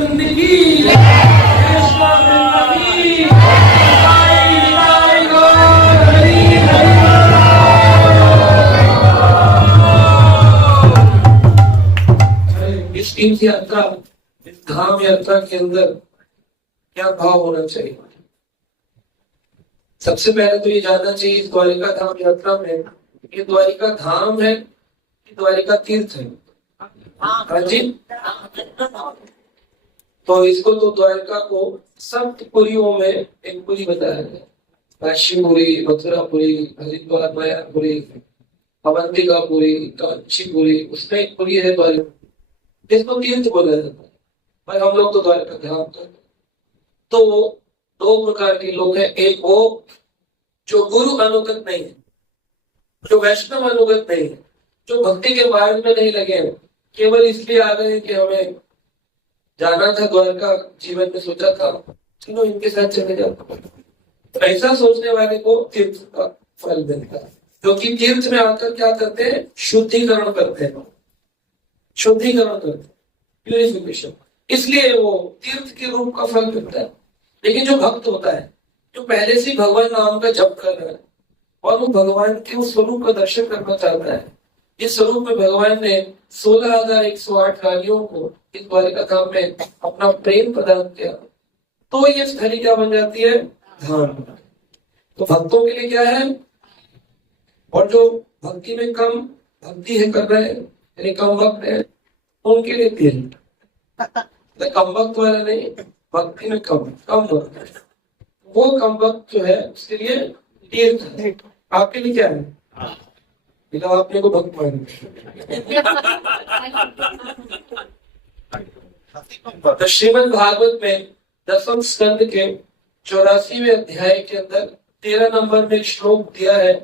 गोविंद की वैष्णव वृंद की जय, जय गौर हरि हरि। इस तीर्थ यात्रा, इस धाम यात्रा के अंदर क्या भाव होना चाहिए? सबसे पहले तो ये जानना चाहिए इस द्वारिका धाम यात्रा में, ये द्वारिका धाम है कि द्वारिका तीर्थ है? हाँ जी। तो इसको तो द्वारिका को सप्तपुरियों में एक पुरी बताया गया। काशीपुरी, मथुरापुरी, हरिद्वार, मायापुरी, अवंतिकापुरी, कांचीपुरी, उसमें एक पुरी है द्वारिका, इसको तीर्थ बोला जाता है। पर हम लोग तो द्वारिका धाम करते हैं। तो दो प्रकार के लोग हैं, एक वो जो गुरु अनुगत नहीं है, जो वैष्णव अनुगत नहीं है, जो भक्ति के मार्ग में नहीं लगे हैं, केवल इसलिए आ गए कि हमें जाना था द्वारका, जीवन में सोचा था चलो इनके साथ चले जाओ। तो ऐसा सोचने वाले को तीर्थ का फल मिलता है, क्योंकि तीर्थ में आकर क्या करते हैं? शुद्धिकरण करते हैं, शुद्धिकरण करते हैं, प्यूरिफिकेशन। इसलिए वो तीर्थ के रूप का फल मिलता है। लेकिन जो भक्त होता है, जो पहले से भगवान नाम का जप कर रहा है और वो भगवान के उस स्वरूप का दर्शन करना चाहता है, इस स्वरूप में भगवान ने 16,108 रानियों को इस द्वारिका धाम में अपना प्रेम प्रदान किया, तो ये स्थली क्या बन जाती है? धाम। तो भक्तों के लिए क्या है? और जो भक्ति में कम भक्ति है कर रहे हैं, यानी कम भक्त है, उनके लिए तीर्थ। कम भक्त वाला नहीं, भक्ति में कम भक्त है, वो कम भक्त जो है उसके लिए तीर्थ है। आपके लिए क्या है? आपने को भक्त मान। तो श्रीमद् भागवत में 10वें स्कंद के 84वें अध्याय के अंदर 13 नंबर में श्लोक दिया है,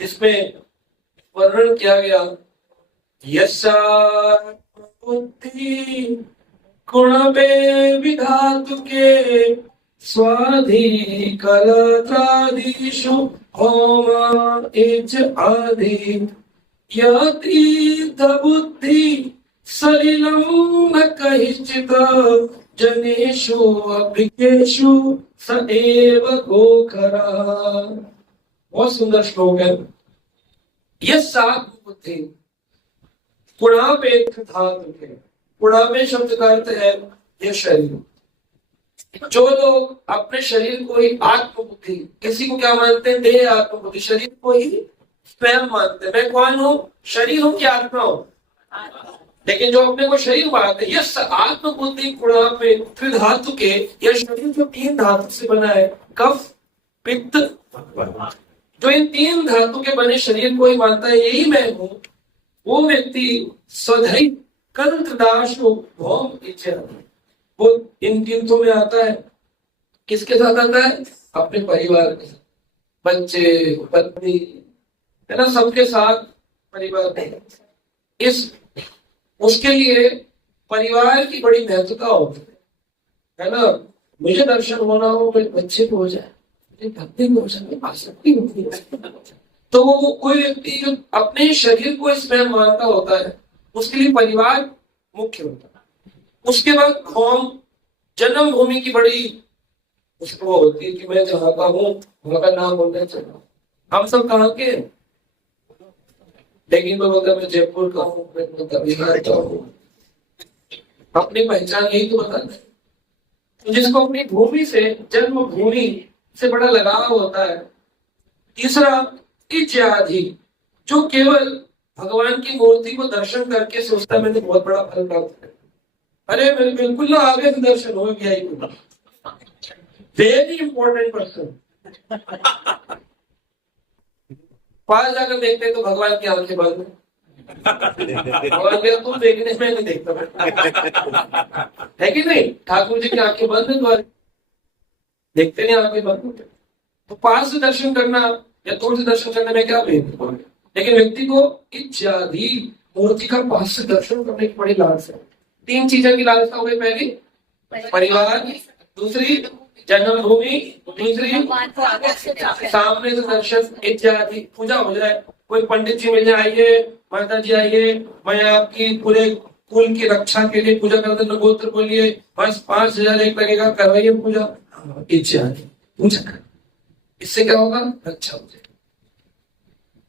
जिसमें वर्णन किया गया, यस्सा बुद्धि गुण में विधातु के स्वाधिकरतादिषु होम एच आदि यतीर्थ बुद्धि सलिलम न कहिचित जनेषु अभिज्ञेषु स एव गोखरा। बहुत सुंदर श्लोक है। यह सात बुद्धि पुणापेक्ष धातु के, पुणापे शब्द का अर्थ है यह शरीर। जो लोग अपने शरीर को ही आत्मबुद्धि, किसी को क्या मानते हैं? देह आत्मबुद्धि, शरीर को ही स्वयं मानते हैं। मैं कौन हूँ? शरीर हूँ कि आत्मा हूँ? लेकिन जो अपने को शरीर मानते हैं, यह आत्मबुद्धि पुणापे त्रिधातु के, यह शरीर जो 3 धातु से बना है, कफ, पित्त, जो इन 3 धातु के बने शरीर को ही मानता है यही मैं हूँ, वो व्यक्ति स्वधै कंत्रदाशु भौम इच्छा, वो इन तीर्थों में आता है। किसके साथ आता है? अपने परिवार के साथ, बच्चे, पत्नी, है ना, सबके साथ परिवार में। इस उसके लिए परिवार की बड़ी महत्वता होती है ना। मुझे दर्शन होना हो, मेरे बच्चे को हो जाए, मेरी भक्ति को हो जाए, आसक्ति होती है। तो वो कोई व्यक्ति जो अपने शरीर को इसमें मानता होता है, उसके लिए परिवार मुख्य होता है। उसके बाद कौम, जन्म भूमि की बड़ी उसको होती है कि मैं जहाँ का हूँ वहां का नाम बोलना चाहिए। हम सब कहाँ के? लेकिन तो बोलता मैं जयपुर का हूँ, मैं बिहार का हूँ। अपनी पहचान यही तो बताते हैं। तो जिसको अपनी भूमि से, जन्म भूमि से बड़ा लगाव होता है। तीसरा इत्यादि, जो केवल भगवान की मूर्ति को दर्शन करके सोचता मैंने बहुत बड़ा फल प्राप्त किया, अरे मेरे बिल्कुल ना आगे से दर्शन हो गया ही, वेरी इंपॉर्टेंट पर्सन। पास जाकर देखते तो भगवान की आंखें बंद है, भगवान के तुम देखने में नहीं देखता है कि नहीं? ठाकुर जी की आंखें बंद है, द्वार देखते नहीं, आंखें बंद। तो पास से दर्शन करना या दूर से दर्शन करने में क्या भेद? लेकिन व्यक्ति को इत्यादि मूर्ति का पास से दर्शन करने की बड़ी लालसा है। 3 चीजों की लालसा हो गई। पहली परिवार, दूसरी जन्मभूमि, तीसरी सामने से दर्शन, इत्यादि पूजा हो जाए, कोई पंडित जी मिल जाए, आइए माता जी आइए, मैं आपकी पूरे कुल की रक्षा के लिए पूजा करते नगोत्र बोलिए, बस 5,000 एक लगेगा, करवाइए पूजा, पीछे आगे पूजा कर, इससे क्या होगा, रक्षा हो जाएगी।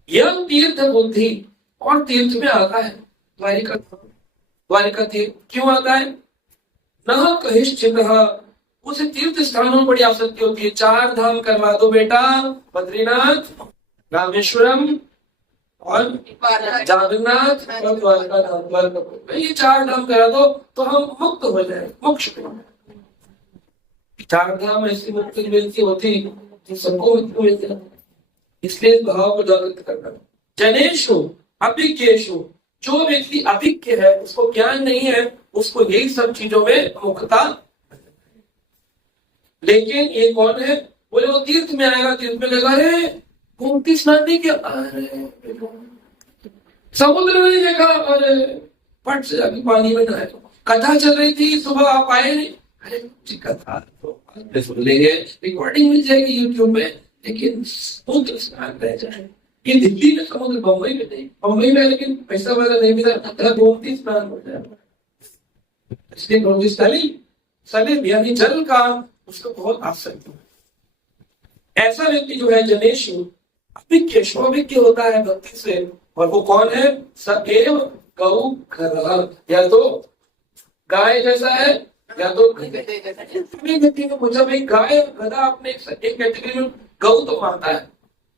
यह तीर्थ बुद्धि और तीर्थ में आता है द्वारिका, द्वारिका तीर्थ क्यों आता है, न कहिश्चित, उसे तीर्थ स्थानों बड़ी आसक्ति होती है। 4 धाम करवा दो बेटा, बद्रीनाथ, रामेश्वरम और जगन्नाथ और द्वारका धाम, ये 4 धाम करा दो तो हम मुक्त हो जाए, मोक्ष। 4 धाम ऐसी मुक्ति मिलती होती जो सबको मुक्ति मिलती है, इसलिए भाव को जागृत करना। जनेषु अभिज्ञेषु, जो व्यक्ति अभिज्ञ है, उसको ज्ञान नहीं है, उसको यही सब चीजों में मुक्तता। लेकिन ये कौन है, बोले वो तीर्थ में आएगा, तीर्थ में लगा रहे गोमती स्नान नहीं किया, अरे समुद्र नहीं देखा, अरे पट से जाके पानी में नहाए, कथा चल रही थी सुबह आप आए नहीं, अरे कथा तो सुन लेंगे, रिकॉर्डिंग मिल जाएगी यूट्यूब में, लेकिन समुद्र स्नान रह जाए। ये दिल्ली में समुद्र, बम्बई में नहीं, बम्बई में लेकिन पैसा वगैरह नहीं मिला, गोमती स्नान हो जाएगा। इसलिए गोमती स्थली यानी जल का उसको बहुत आसक्ति है। ऐसा व्यक्ति जो है जनेषु अभिज्ञ, अभिज्ञ होता है भक्ति से, और वो कौन है, सएव गौ खर, या तो गाय जैसा है या तो व्यक्ति को पूछा भाई गाय गधा आपने एक कैटेगरी में गौ तो मानता है,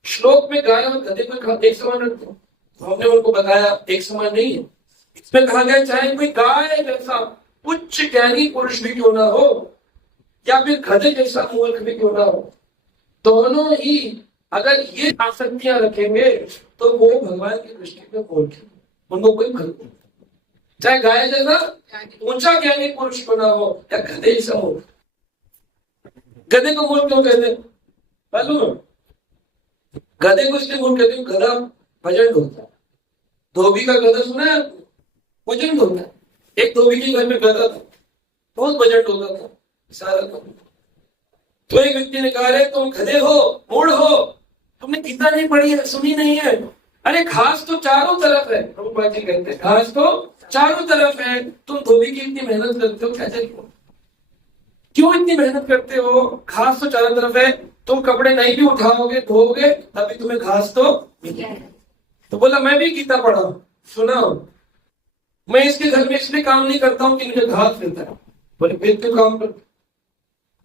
श्लोक में गाय और गधे को एक समान रखते हो, तो हमने उनको बताया एक समान नहीं है। इसमें कहा गया चाहे कोई गाय जैसा उच्च ज्ञानी पुरुष भी क्यों ना हो, या फिर गधे जैसा मूर्ख भी क्यों ना हो, दोनों ही अगर ये आसक्तियां रखेंगे तो वो भगवान की दृष्टि में मूर्ख है, उनको कोई फल नहीं। चाहे गाय जैसा ऊंचा ज्ञानी पुरुष क्यों ना हो या गधे जैसा हो। गधे को मूर्ख क्यों कहते हैं मालूम, गधे को इसलिए मूर्ख कहते हैं, गधा भजन ढोलता है। धोबी का गधा सुना है, भजन ढोलता है। एक धोबी के घर में गधा था, बहुत भजन ढोलता था सारा था। तो एक व्यक्ति ने कहा, तुम गधे हो, मूढ़ हो, तुमने गीता नहीं पढ़ी है, सुनी नहीं है। अरे घास तो चारों तरफ है, प्रभुपाद जी कहते हैं घास तो चारों तरफ है, तुम धोबी की इतनी मेहनत करते हो कैसे, क्यों इतनी मेहनत करते हो, घास तो चारों तरफ है, तुम कपड़े नहीं भी उठाओगे धोओगे तभी तुम्हें घास तो मिलेगी। तो बोला मैं भी गीता पढ़ा हूं, सुना हूं, मैं इसके घर में इसलिए काम नहीं करता हूं कि मुझे घास मिलता है। बोले फिर क्यों काम कर,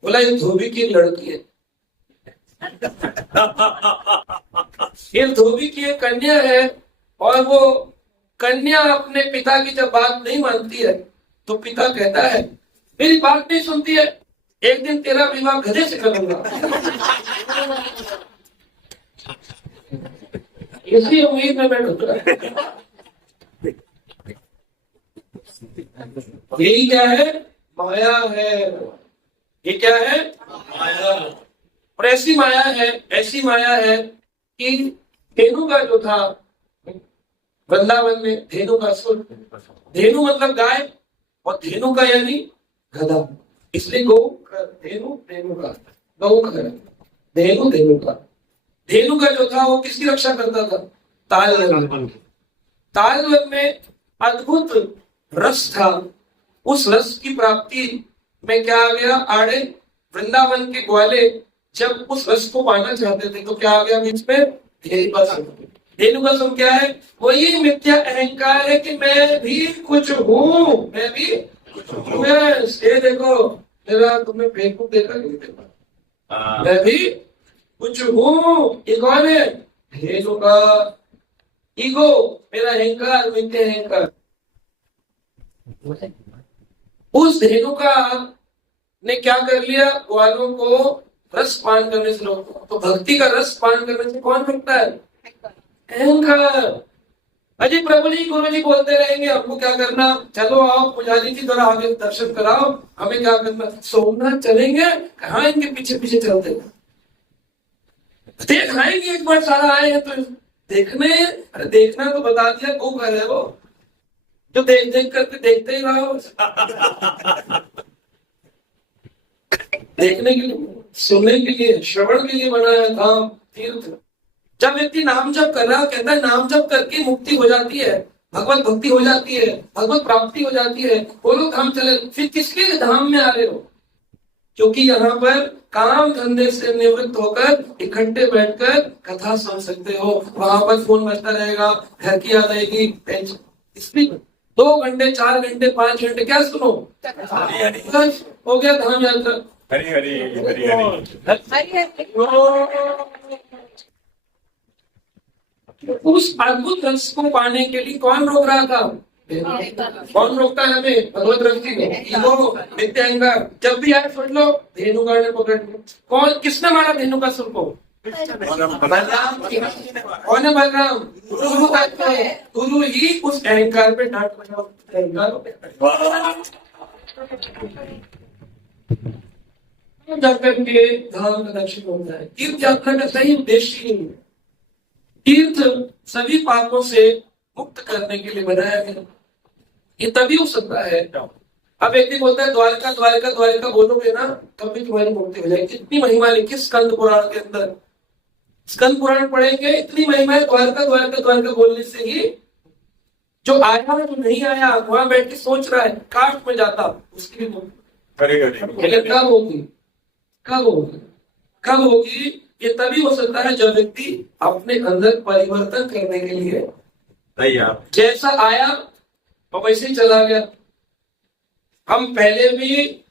बोला ये धोबी की लड़की है, ये धोबी की एक कन्या है, और वो कन्या अपने पिता की जब बात नहीं मानती है तो पिता कहता है मेरी बात नहीं सुनती है, एक दिन तेरा विवाह गधे से करूंगा। इसी उम्मीद में मैं ढुक रहा। यही क्या है, माया है। ये क्या है, माया। और ऐसी माया है कि धेनु का जो था वृंदावन में, धेनु का सुर, धेनु मतलब गाय और धेनु का यानी गधा, इसलिए गौ धेनु, धेनु का गौ का धेनु, धेनु का। धेनु का जो था वो किसकी रक्षा करता था, तालवन। तालवन में अद्भुत रस था, उस रस की प्राप्ति में क्या आ गया आड़े, वृंदावन के ग्वाले जब उस रस को पाना चाहते थे तो क्या आ गया बीच में, धेनु का सम क्या है, वो ये मिथ्या अहंकार है कि मैं भी कुछ हूँ, मैं भी कुछ हूँ। ये देखो मेरा, तुमने फेसबुक देखा नहीं देखा, मैं भी कुछ हूँ, ये कौन है, धेनु का ईगो, मेरा अहंकार, मिथ्या अहंकार। उस धेनु का ने क्या कर लिया, ग्वालों को रस पान करने से रोका। तो भक्ति का रस पान करने से कौन रुकता है, अहंकार। अजय प्रभु जी गुरु जी बोलते रहेंगे हमको क्या करना, चलो आओ पुजारी जी जरा आगे दर्शन कराओ, हमें क्या करना, सोमनाथ चलेंगे, कहाँ इनके पीछे पीछे चलते देख आएंगे, एक बार सारा आए हैं तो देखने, अरे देखना तो बता दिया, गो कर है वो जो देख देख करके देखते ही रहो। देखने के लिए, सुनने के लिए, श्रवण के लिए बनाया धाम तीर्थ। जब व्यक्ति नाम जप कर रहा, कहता है नाम जप करके मुक्ति हो जाती है, भगवत भक्ति हो जाती है, भगवत प्राप्ति हो जाती है, वो लोग धाम चले। फिर किस लिए धाम में आ रहे हो? क्योंकि यहाँ पर काम धंधे से निवृत्त होकर इकट्ठे बैठकर कथा सुन सकते हो, वहां पर फोन बजता रहेगा, घर की याद आएगी, टेंशन। इसलिए 2 घंटे 4 घंटे 5 घंटे क्या सुनो, बस हो गया धाम यात्रा। हरी हरी हरी हरी। उस अद्भुत रस को पाने के लिए कौन रोक रहा था? कौन रोकता है हमें? भगवत रक्ति को, नित्य अहंकार। जब भी आए सुन लो, धेनुका ने पकड़ लो। कौन, किसने मारा धेनुका सुर को? बलराम। कौन है बलराम? गुरु ही उस अहंकार पे डांट बजा। जाकर के धाम का दर्शन होता है। तीर्थ यात्रा का सही उद्देश्य ही है। तीर्थ सभी पापों से मुक्त करने के लिए बनाया गया। ये तभी हो सकता है। अब व्यक्ति बोलता है द्वारका द्वारका द्वारका बोलोगे ना तब भी तुम्हारी मुक्ति हो जाएगी। कितनी महिमा लिखी स्कंद पुराण के अंदर। स्कंद पुराण पढ़ेंगे, इतनी महिमा है द्वारका द्वारका द्वारका बोलने से ही। जो आया जो नहीं आया वहां बैठ के सोच रहा है काश में जाता, उसकी भी मुक्ति। लेकिन कब होगी? कब होगी? कब होगी? ये तभी हो सकता है जब व्यक्ति अपने अंदर परिवर्तन करने के लिए जैसा आया और वैसे ही चला गया। हम पहले भी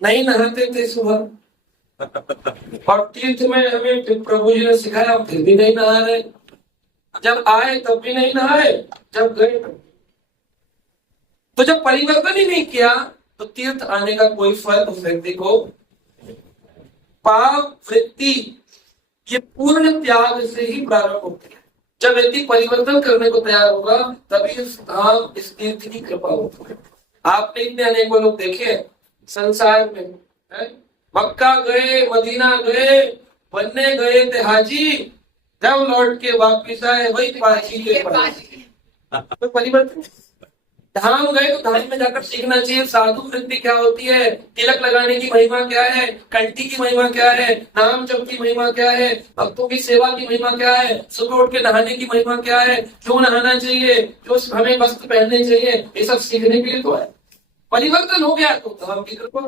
नहीं नहाते थे सुबह, और तीर्थ में हमें प्रभु जी ने सिखाया, फिर भी नहीं नहा रहे। जब आए तब भी नहीं नहाए, जब गए तो जब परिवर्तन ही नहीं किया तो तीर्थ आने का कोई फल उस व्यक्ति को। पाप वृत्ति ये पूर्ण त्याग से ही प्रारंभ होती है। जब व्यक्ति परिवर्तन करने को तैयार होगा तभी इस धाम, इस तीर्थ की कृपा होती है। आपने इतने अनेकों लोग देखे संसार में है? मक्का गए, मदीना गए, बनने गए थे हाजी, जब लौट के वापिस आए वही पाजी के पाजी। तो परिवर्तन। धाम गए तो धाम में जाकर सीखना चाहिए साधु वृत्ति क्या होती है, तिलक लगाने की महिमा क्या है, कंठी की महिमा क्या है, नाम जप की महिमा क्या है, भक्तों की सेवा की महिमा क्या है, सुबह उठ के नहाने की महिमा क्या है, क्यों नहाना चाहिए, जो हमें वस्त्र पहनने चाहिए, ये सब सीखने के लिए तो है। परिवर्तन हो गया तो धाम की कृपा।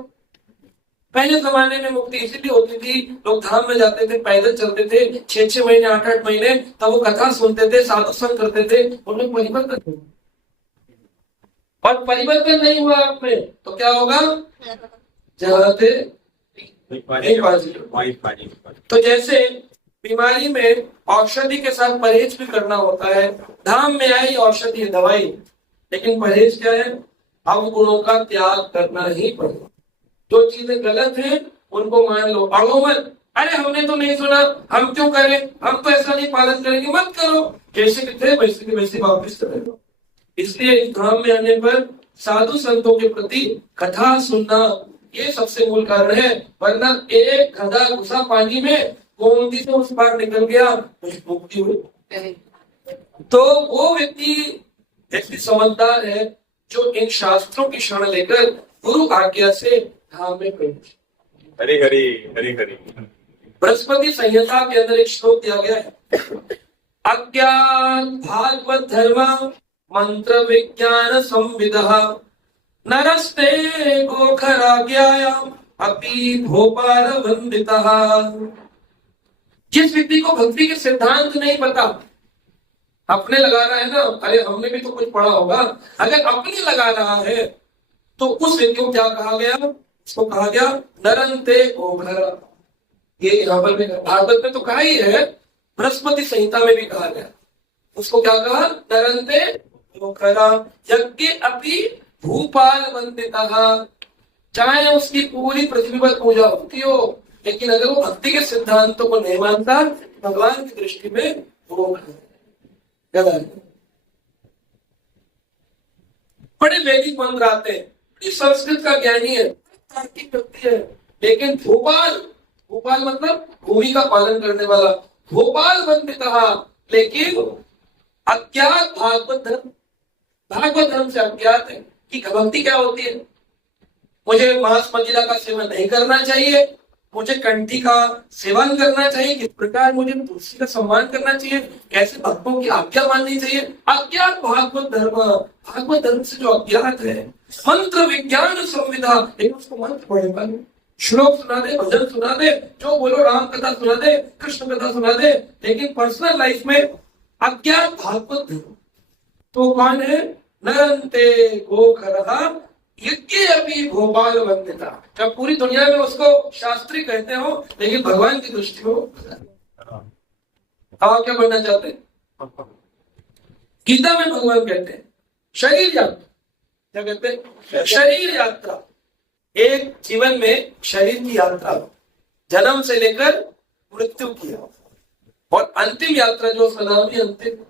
पहले जमाने में मुक्ति इसीलिए होती थी, लोग धाम में जाते थे, पैदल चलते थे, 6-6 महीने 8-8 महीने, तब वो कथा सुनते थे, साधु संग करते थे, उनमें परिवर्तन। और परिवर्तन नहीं हुआ आप में तो क्या होगा? जहाँ थे तो जैसे बीमारी में औषधि के साथ परहेज भी करना होता है। धाम में आई औषधि है, दवाई, लेकिन परहेज क्या है? अवगुणों का त्याग करना ही पड़ेगा। जो चीजें गलत हैं उनको मान लो, अड़ो मत। अरे हमने तो नहीं सुना, हम क्यों करें, हम तो ऐसा नहीं पालन करेंगे, मत करो। जैसे भी थे वैसे के वैसे वापिस करें। इसलिए इस धाम में आने पर साधु संतों के प्रति कथा सुनना ये सबसे मूल कारण है। वरना एक गधा घुसा पानी में, गोमती से उस पार निकल गया, मुक्ति हुई। तो वो व्यक्ति समझदार है जो इन शास्त्रों की शरण लेकर गुरु आज्ञा से धाम में प्रवेश। हरि हरि हरि हरि। बृहस्पति संहिता के अंदर एक श्लोक दिया गया है, अज्ञान भागवत धर्म मंत्र विज्ञान संविदः नरस्ते गोखराज्ञायाम अपि भोपाल वंदितः। जिस व्यक्ति को भक्ति के सिद्धांत नहीं पता, अपने लगा रहा है ना, अरे हमने भी तो कुछ पढ़ा होगा, अगर अपने लगा रहा है तो उस व्यक्ति को क्या कहा गया? उसको कहा गया नरंते गोखरा। ये यहाँ पर भी भागवत में तो कहा ही है, बृहस्पति संहिता में भी कहा गया। उसको क्या कहा? नरंते गोखरा यज्ञ अपि भूपाल वंदितः। चाहे उसकी पूरी पृथ्वी पर पूजा होती हो, लेकिन अगर वो भक्ति के सिद्धांतों को नहीं मानता, भगवान की दृष्टि में वो बड़े वैदिक मंत्र आते हैं, बड़ी संस्कृत का ज्ञानी है, तार्किक व्यक्ति है, लेकिन भोपाल मतलब भूमि का पालन करने वाला, भोपाल वंदितः, लेकिन अज्ञात भागवत धर्म से अज्ञात है। कि भक्ति क्या होती है? मुझे मांस मदिरा का सेवन नहीं करना चाहिए, मुझे कंठी का सेवन करना चाहिए, किस प्रकार मुझे तुलसी का सम्मान करना चाहिए, कैसे भक्तों की आज्ञा माननी चाहिए। अज्ञात भागवत धर्म, भागवत धर्म से जो अज्ञात है, मंत्र विज्ञान संविधा, लेकिन उसको मंत्र पढ़ेगा, श्लोक सुना दे, भजन सुना दे, जो बोलो राम कथा सुना दे, कृष्ण कथा सुना दे, लेकिन पर्सनल लाइफ में अज्ञात भागवत धर्म। तो कौन है? नरंते गोखरहा यज्ञ अभी भोपाल वंदिता। जब पूरी दुनिया में उसको शास्त्री कहते हो, लेकिन भगवान की दृष्टि हो। आप क्या बनना चाहते हैं? गीता में भगवान कहते हैं शरीर यात्रा। क्या कहते हैं? शरीर यात्रा। एक जीवन में शरीर की यात्रा, जन्म से लेकर मृत्यु की, और अंतिम यात्रा जो सलामी अंतिम।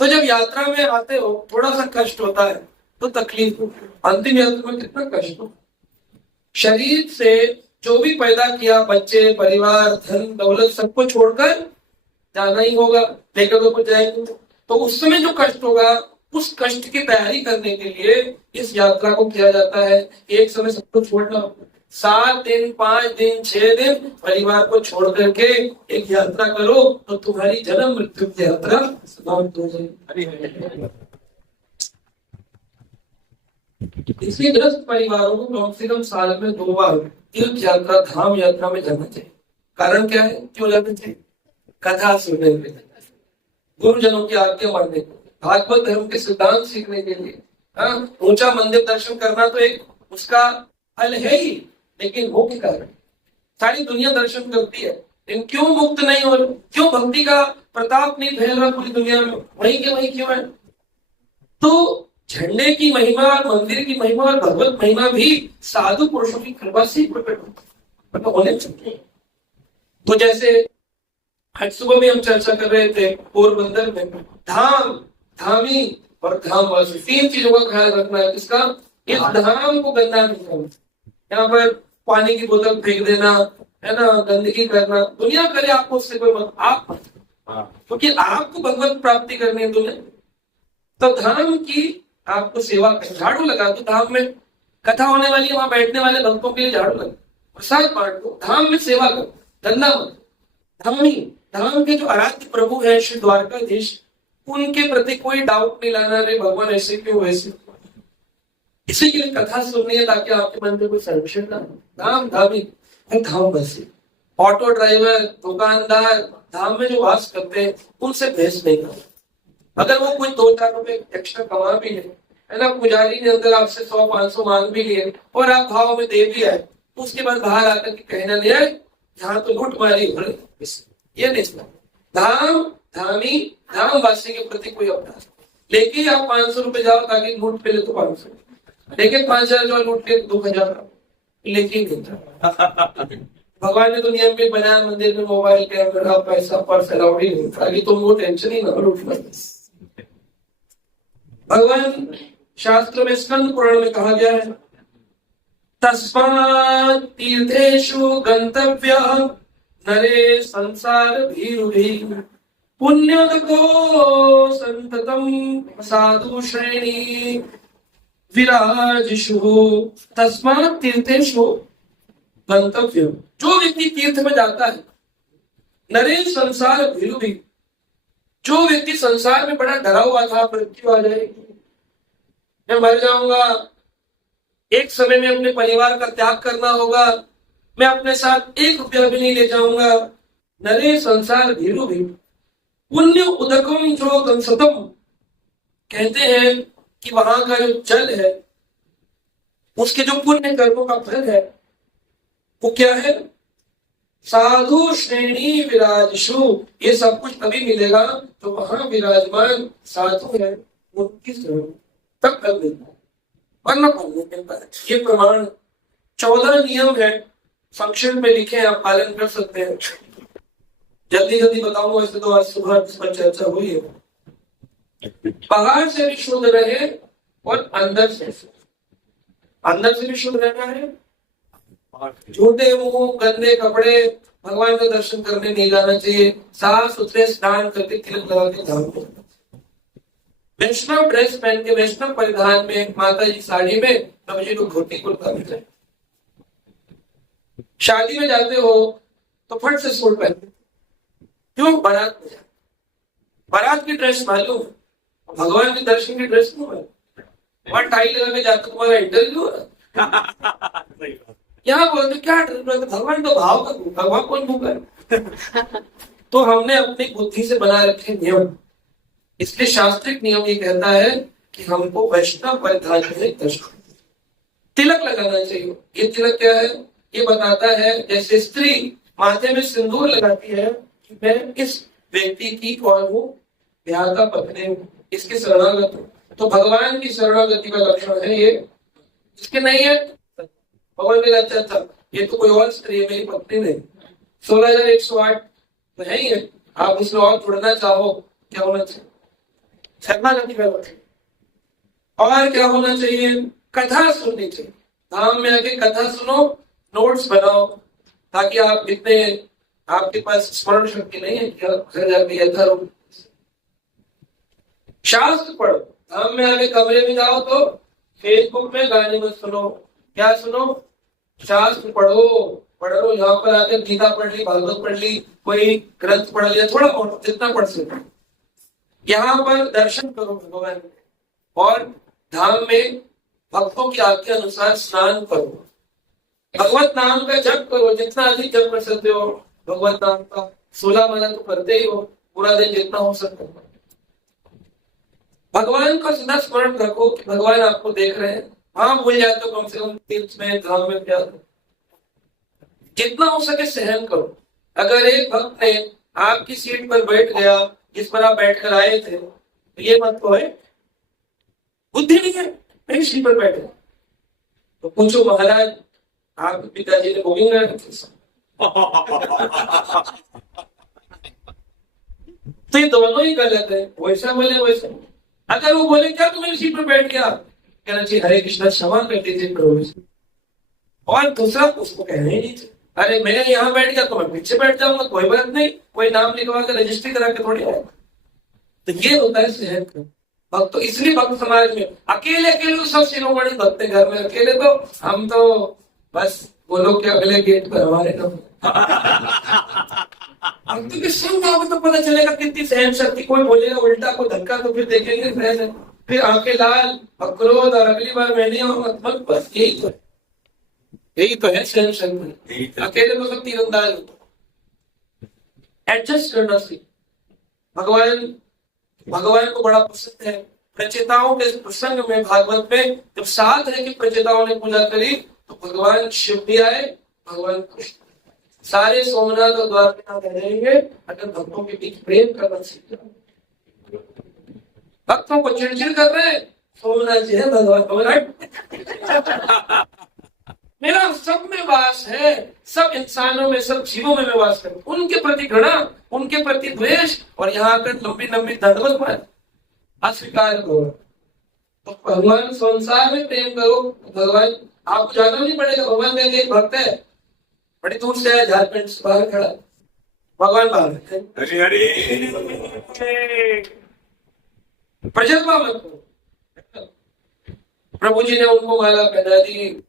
तो जब यात्रा में आते हो थोड़ा सा कष्ट होता है, तो तकलीफ हो। अंतिम यात्रा में कितना कष्ट हो। शरीर से जो भी पैदा किया, बच्चे, परिवार, धन दौलत, सबको छोड़कर जाना ही होगा, लेकर तो कुछ जाएंगे। तो उस समय जो कष्ट होगा, उस कष्ट की तैयारी करने के लिए इस यात्रा को किया जाता है। एक समय सबको छोड़ना, 7 दिन, 5 दिन, 6 दिन परिवार को छोड़ करके एक यात्रा करो, तो तुम्हारी जन्म मृत्यु की यात्रा समाप्त हो जाएगी। इसलिए ग्रस्त परिवारों को कम से कम साल में 2 बार तीर्थ यात्रा, धाम यात्रा में जाना चाहिए। कारण क्या है? क्यों जाना चाहिए? कथा सुनने के लिए, गुरुजनों की आज्ञा मानने, भागवत धर्म के सिद्धांत सीखने के लिए। ऊंचा मंदिर दर्शन करना तो एक उसका फल है ही, लेकिन मुख्य कारण सारी दुनिया दर्शन करती है, लेकिन क्यों मुक्त नहीं हो रहे? क्यों भक्ति का प्रताप नहीं फैल रहा पूरी दुनिया में? वहीं के वहीं क्यों है? तो झंडे की महिमा और मंदिर की महिमा और भगवत महिमा भी साधु पुरुषों की कृपा से प्रकट होने चाहिए। तो जैसे आज सुबह भी हम चर्चा कर रहे थे पोरबंदर में, धाम, धामी और धामवासी, 3 चीजों का ख्याल रखना है। किसका? इस धाम को गंदा नहीं करना। यहाँ पर पानी की बोतल फेंक देना, है ना, गंदगी करना, दुनिया करे आपको उससे कोई मत, आप मत, क्योंकि आपको भगवत प्राप्ति करनी है दुनिया। तो धाम की आपको सेवा कर, झाड़ू लगा दो, धाम में कथा होने वाली है, वहां बैठने वाले भक्तों के लिए झाड़ू लगा, प्रसाद बांट दो, धाम में सेवा करो, धंधा मत। धामी, धाम के जो आराध्य प्रभु है श्री द्वारकाधीश, उनके प्रति कोई डाउट नहीं लाना, रे भगवान ऐसे क्यों वैसे। इसी के लिए कथा सुननी है, ताकि आपके मन में कोई संशय ना हो। धाम, धामी, धाम बसी। ऑटो ड्राइवर, दुकानदार धाम में जो वास करते हैं, उनसे बहस नहीं करना। अगर वो कोई 2-4 रुपए एक्स्ट्रा कमा भी ले, है ना, पुजारी ने अगर आपसे 100-500 मांग भी लिए और आप भाव में दे भी आए, तो उसके बाद बाहर आकर के कहना नहीं है यहाँ तो लूट मारी हो रही, ये नहीं सुना। धाम, धामी, धाम वासी के प्रति कोई अपराध, लेकिन आप 500 रुपए जाओ ताकि लूट पे ले तो 500, लेकिन 5000 जो लूट ले तो 2000, लेकिन भगवान ने दुनिया में बनाया मंदिर में मोबाइल कैमरा, पैसा, पर्स अलाउड ही नहीं था, तो वो टेंशन ही ना लूटना। भगवान शास्त्र में स्कंद पुराण में कहा गया है, तस्मात् तीर्थेषु गंतव्यः नरे संसार भीरुभिः पुण्योदको संततम साधु श्रेणी विराजिषु। तस्मात् तीर्थेषु गंतव्य, जो व्यक्ति तीर्थ में जाता है, नरे संसार भीरुभिः, जो व्यक्ति संसार में बड़ा डरा हुआ था, मृत्यु आ जाएगी, मैं मर जाऊंगा, एक समय में अपने परिवार का त्याग करना होगा, मैं अपने साथ 1 रुपया भी नहीं ले जाऊंगा। नरे संसार भीरुभिः पुण्य उदकम जो गंसतम, कहते हैं कि वहां का जो जल है, उसके जो पुण्य कर्मों का फल है, वो क्या है? साधु श्रेणी विराजिषु, ये सब कुछ तभी मिलेगा तो वहां विराजमान साधु है उनकी तब फल मिलता है, वरना फल नहीं मिलता है। ये प्रमाण 14 नियम है, संक्षेप में लिखे, आप पालन कर सकते हैं। जल्दी जल्दी बताऊंगा, इससे तो आज सुबह इस पर चर्चा हुई है। बाहर से भी शुद्ध रहे और अंदर से भी शुद्ध रहना है। झूठे मुंह, गंदे कपड़े, भगवान का दर्शन करने नहीं जाना चाहिए। साफ सुथरे स्नान करके, तिलक लगा के जाना चाहिए। वैष्णव ड्रेस पहन के, वैष्णव परिधान में, माता जी साड़ी में, प्रभु जी को धोती कुर्ता में जाए। शादी में जाते हो तो फट से सूट पहनते, क्यों? बारात में जाते, बारात की ड्रेस मालूम, भगवान के दर्शन की ड्रेस नहीं मालूम। वहां टाई लगा के जाते, तुम्हारा इंटरव्यू है, यहाँ बोलते क्या ड्रेस, भगवान तो भाव का, भगवान कौन भूखा है? तो हमने अपनी बुद्धि से बना रखे नियम, इसलिए शास्त्रिक नियम ये कहता है कि हमको वैष्णव परिधान में दर्शन, तिलक लगाना चाहिए। ये तिलक क्या है? ये बताता है जैसे स्त्री माथे में सिंदूर लगाती है कि मैं इस व्यक्ति की कौन हूँ, ब्याह का पत्नी हूँ, इसकी शरणागत हूँ। तो भगवान की शरणागति का लक्षण है ये। इसके नहीं है भगवान ने अच्छा था, ये तो कोई और स्त्री है, मेरी पत्नी नहीं। 16,108 तो है ही है, आप उसमें और जुड़ना चाहो, क्या होना चाहिए? शरणागति का लक्षण। और क्या होना चाहिए? कथा सुननी चाहिए, धाम में आके कथा सुनो, नोट्स बनाओ, ताकि आप इतने, आपके पास स्मरण शक्ति नहीं है कि घर जाके यथारूप। शास्त्र पढ़ो, धाम में आके कमरे में जाओ तो फेसबुक में गाने में सुनो, क्या सुनो? शास्त्र पढ़ो, पढ़ लो। यहाँ पर आके गीता पढ़ ली, भागवत पढ़ ली, कोई ग्रंथ पढ़ लिया, थोड़ा बहुत जितना पढ़ सको। यहाँ पर दर्शन करो भगवान, और धाम में भक्तों की आज्ञा अनुसार स्नान करो, भगवत नाम का जप करो, जितना अधिक जप कर सकते हो भगवत नाम का। 16 माला तो करते ही हो, पूरा दिन जितना हो सकता है। भगवान का सदा स्मरण रखो कि भगवान आपको देख रहे हैं। हाँ, भूल जाते हो कम से कम तीर्थ में, धाम में, क्या जितना हो सके सहन करो। अगर एक भक्त ने आपकी सीट पर बैठ गया जिस पर आप बैठकर आए थे, तो ये मत कहो बुद्धि नहीं है, मेरी सीट पर बैठे। तो पूछो महाराज, आपके पिताजी ने बोलिंग तो ये दोनों ही गलत है, वैसा बोले वैसा। अगर वो बोले क्या तू मेरी सीट पर बैठ गया, कहना चाहिए हरे कृष्णा क्षमा कर दीजिए प्रभु। और दूसरा उसको कहना ही नहीं चाहिए अरे मैं यहाँ बैठ गया तो मैं पीछे बैठ जाऊंगा, कोई बात नहीं, कोई नाम लिखवा कर रजिस्ट्री करा के थोड़ी आएगा। तो ये होता है शहर का भक्त। तो इसलिए भक्त समाज में अकेले अकेले तो सब शिरोमणि भक्त है, घर में अकेले तो हम तो बस बोलो कि अगले गेट पर हमारे तो भक्तों के संग आओगे तो पता चलेगा कितनी सहन शक्ति। कोई बोलेगा उल्टा, कोई धक्का तो फिर देखेंगे सहन, फिर आंखें लाल, क्रोध, और अगली बार मैं नहीं आऊंगा। बस यही तो है सहन शक्ति। अकेले तो सब तीरंदाज होता, एडजस्ट करना सीख। भगवान को बड़ा पसंद है। प्रचेताओं के प्रसंग में भागवत में जब साथ है कि प्रचेताओं ने पूजा करी तो भगवान शिव भी आए, भगवान कृष्ण। सारे सोमनाथ और द्वारकानाथ रहेंगे अगर भक्तों के बीच प्रेम करना सीख जाओ। भक्तों को चिड़चिड़ कर रहे हैं, सोमनाथ जी है भगवान मेरा सब में वास है, सब इंसानों में, सब जीवों में मैं वास करूं। उनके प्रति घृणा, उनके प्रति द्वेष, और यहाँ आकर लंबी लंबी दंडवत मार अस्वीकार करो। तो भगवान संसार में प्रेम करो। भगवान आपको जाना नहीं पड़ेगा, भगवान का एक भक्त है बड़ी दूर से है, झारखंड से बाहर खड़ा, भगवान बाहर हरि हरि प्रजन्मा मत करो। प्रभु जी ने उनको माला पहना दी,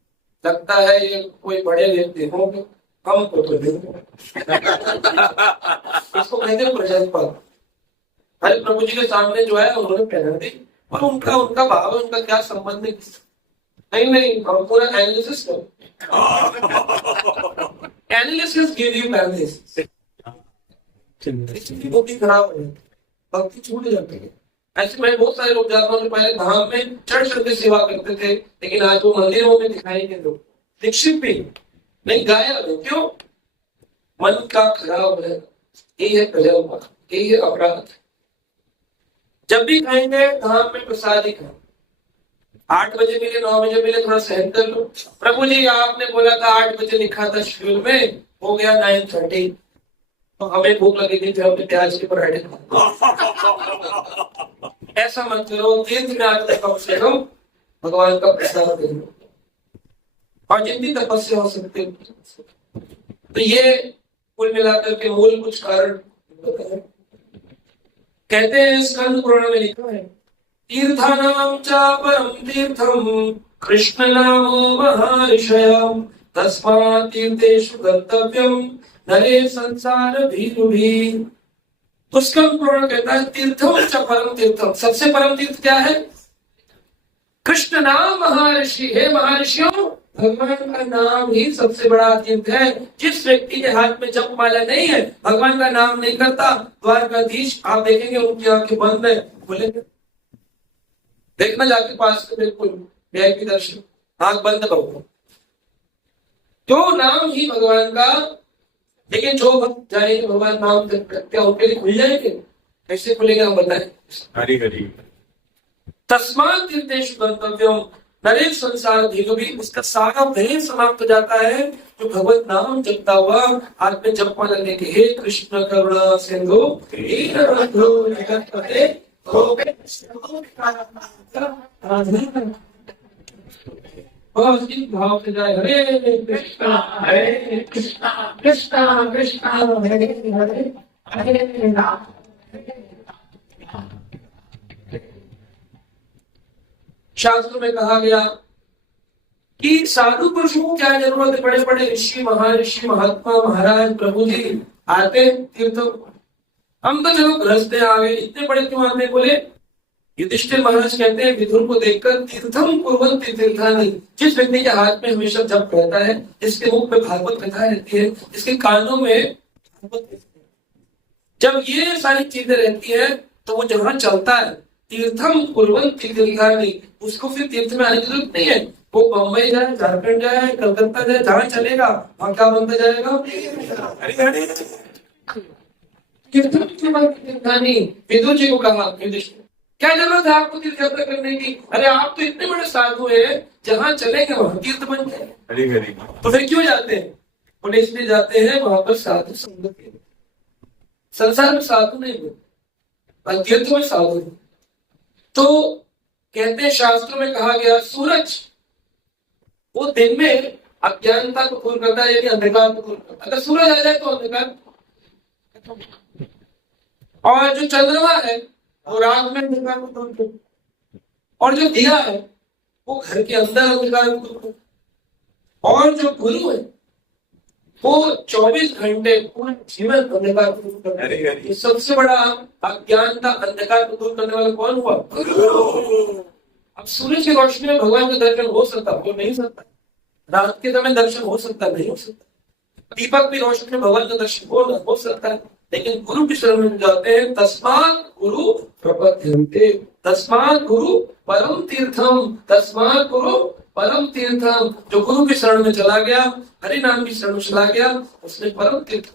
लगता है ये कोई बड़े व्यक्ति होंगे, हमको तो इसको कहते हैं प्रजन्मा। अरे प्रभु जी के सामने जो है उन्होंने पहना दी, और उनका भाव, उनका क्या संबंध है? नहीं, हम पूरा एनालिसिस करो। Analysis give you analysis. बुद्धि खराब हो जाती, भक्ति छूट जाती है। ऐसे में बहुत सारे लोग जाता हूँ, पहले धाम में चढ़ चढ़ के सेवा करते थे, लेकिन आज वो मंदिरों में दिखाई नहीं दो, दीक्षित भी नहीं, गायब है। क्यों? मन का खराब है। यही है प्रजन्मा, यही है अपराध। जब भी खाएंगे धाम में प्रसाद ही खाएं। 8 बजे मिले, 9 बजे मिले, थोड़ा सहन कर लो। प्रभु जी आपने बोला था 8 बजे लिखा था शेड्यूल में, हो गया 9:30, तो हमें भूख लगी थी, हमने प्याज के पराठे ऐसा मत करो। तीर्थ में आकर कम से कम भगवान का प्रसाद दे लो, और जितनी तपस्या हो सकती है। तो ये कुल मिलाकर के मूल कुछ कारण कहते हैं। स्कंद पुराण में लिखा है, तीर्थानाम च परम तीर्थम कृष्ण नामो महर्षय तस्मात् तीर्थेषु गन्तव्यम् नरे संसार भीरुभि। तो उसका पुराण कहता है तीर्थम च परम तीर्थम, सबसे परम तीर्थ क्या है? कृष्ण नाम महर्षि। हे महर्षियों, भगवान का नाम ही सबसे बड़ा तीर्थ है। जिस व्यक्ति के हाथ में जप माला नहीं है, भगवान का नाम नहीं करता, द्वारकाधीश आप देखेंगे उनकी आंखें बंद है, खुलेंगे। देखना जाके पास में बिल्कुल वीआईपी दर्शन, आंख बंद करो। तो नाम ही भगवान का, लेकिन जो भक्त जाएंगे भगवान नाम क्या उनके लिए खुल जाएंगे? कैसे खुलेंगे हम बताएं। हरि हरि। तस्मात् तीर्थेषु गन्तव्यम् नरे संसार धीरुभि। उसका सारा भय समाप्त हो जाता है जो भगवत नाम जपता हुआ हाथ में जप माला लेके, हे कृष्ण करुणा सिंधु दीनबंधु जगत्पते भाव से जाए हरे कृष्णा कृष्णा कृष्णा हरे हरे हरे राम। शास्त्र में कहा गया कि साधु पुरुषों को क्या जरूरत है? बड़े बड़े ऋषि महर्षि महात्मा महाराज प्रभु जी आते तीर्थ, हम तो चलो गृहस्थ आ गए, इतने बड़े क्यों आते? बोले युधिष्ठिर महाराज कहते हैं विदुर को देखकर तीर्थम कुर्वन्ति तीर्थानि। जिस व्यक्ति के हाथ में हमेशा जप रहता है, जिसके मुख में भागवत कथा रहती है, जिसके कानों में भागवत, जब ये सारी चीजें रहती है तो वो जहां चलता है तीर्थम कुर्वन्ति तीर्थानि, उसको फिर तीर्थ में आने की जरूरत नहीं है। वो बम्बई जाए, झारखंड जाए, कलकत्ता जाए, जहां चलेगा वहां क्या बनता जाएगा? तीर्थम तीर्थानि। विदुर जी को कहा युधिष्ठिर क्या जरूरत है आपको तीर्थ यात्रा करने की? अरे आप तो इतने बड़े साधु हैं, जहां चलेंगे वहां तीर्थ बन जाए। हरि हरि। तो फिर क्यों जाते हैं? बोले इसलिए जाते हैं वहां पर साधु संगत के लिए। संसार में साधु नहीं है, तीर्थ में साधु है। तो कहते हैं शास्त्रों में कहा गया सूरज वो दिन में अज्ञानता को दूर करता है, यानी अंधकार को दूर करता है। अगर सूरज आ जाए तो अंधकार, और जो चंद्रमा है वो रात में अंधकार को दूर करता है, और जो दिया है वो घर के अंदर अंधकार को दूर करता है, और जो गुरु है वो 24 घंटे पूरे जीवन अंधकार को दूर करता है। ये सबसे बड़ा अज्ञानता अंधकार को दूर करने वाला कौन हुआ? अब सूरज की रोशनी में भगवान का दर्शन हो सकता हो नहीं सकता, रात के समय दर्शन हो सकता नहीं हो सकता, दीपक की रोशनी में भगवान का दर्शन हो सकता है, लेकिन गुरु की शरण में जाते हैं। तस्मात् गुरु प्रपद्यन्ते, तस्मात् गुरु परम तीर्थम, तस्मात् गुरु परम तीर्थम। जो गुरु की शरण में चला गया, हरि नाम की शरण में चला गया, उसने परम तीर्थ।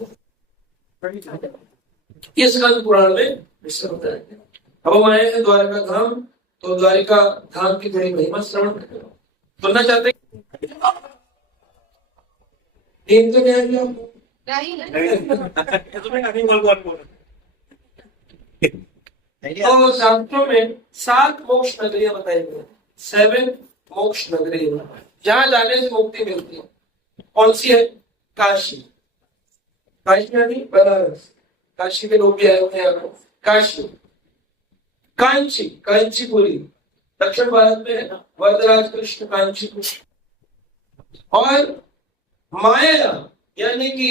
ये स्कंद पुराण में विषय होता है। अब हम आए हैं द्वारका धाम, तो द्वारिका धाम की थोड़ी महिमा श्रवण सुनना चाहते हैं? तो क्या है? तो शास्त्रों में 7 मोक्ष नगरियां बताई गई, 7 मोक्ष नगरियां जहां जाने से मुक्ति मिलती है। कौन सी है? काशी, काशी यानी बनारस, काशी के लोग भी आए हुए हैं। काशी, कांची, कांचीपुरी दक्षिण भारत में है, वरदराज कृष्ण कांचीपुरी, और माया यानी कि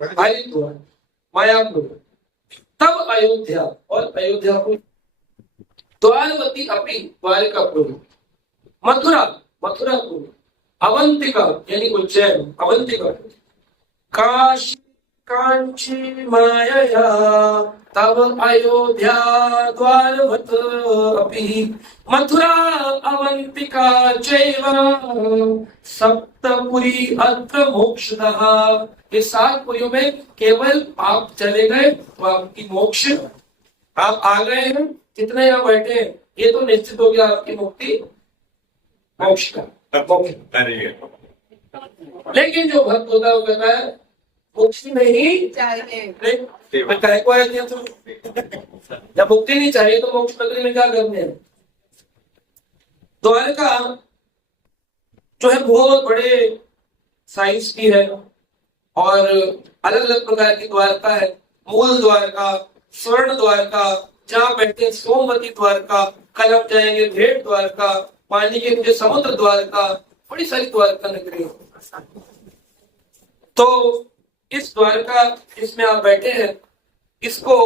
हरिद्वार, मायापुर, तब अयोध्या और अयोध्यापुर, द्वारवती अपी द्वारिकापुर, मथुरा मथुरापुर, अवंतिका यानी उज्जैन अवंतिका, काशी कांची मायया तब अयोध्या द्वारवत अपि, मथुरा अवंतिका चैव सप्तपुरी अत्र मोक्षदः। ये 7 पुरियों में केवल आप चले गए तो आपकी मोक्ष, आप आ गए हैं, जितने यहाँ बैठे हैं ये तो निश्चित हो गया आपकी मुक्ति, मोक्ष का। लेकिन जो भक्त होता है वो कहता है मोक्ष नहीं चाहिए, को आया जब मुक्ति नहीं चाहिए तो मोक्ष नगरी में क्या करने हैं? द्वारका जो है बहुत बड़े साइज की है, और अलग अलग प्रकार की द्वारका है। मूल द्वारका, स्वर्ण द्वारका, जहाँ बैठते हैं सोमवती द्वारका, कल हम जाएंगे भेंट द्वारका, पानी के नीचे समुद्र द्वारका, बड़ी सारी द्वारका नगरी है। तो इस द्वारका जिसमें आप बैठे हैं इसको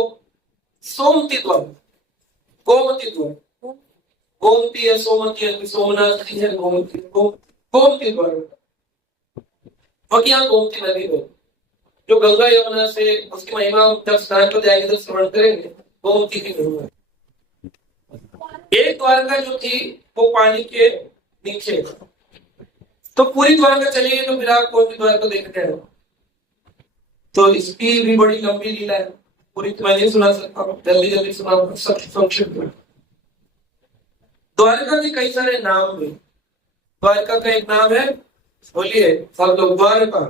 सोमती द्वार, गोमती द्वार, गोमती है, सोमती है, सोमनाथ की है, गोमती गोमती द्वार। क्योंकि यहाँ गोमती नदी है जो गंगा यमुना से उसकी महिमा जब स्नान पर जाएंगे तो श्रवण करेंगे, गोमती की महिमा। एक द्वारका जो थी वो पानी के नीचे, तो पूरी द्वारका चलेगी तो फिर आप कौन सी द्वारका देखते हैं? तो इसकी भी बड़ी लंबी लीला है, पूरी तो मैं नहीं सुना सकता हूँ, जल्दी जल्दी सुना सब संक्षिप्त में। द्वारका के कई सारे नाम हुए। द्वारका का एक नाम है, बोलिए सब लोग, द्वारका,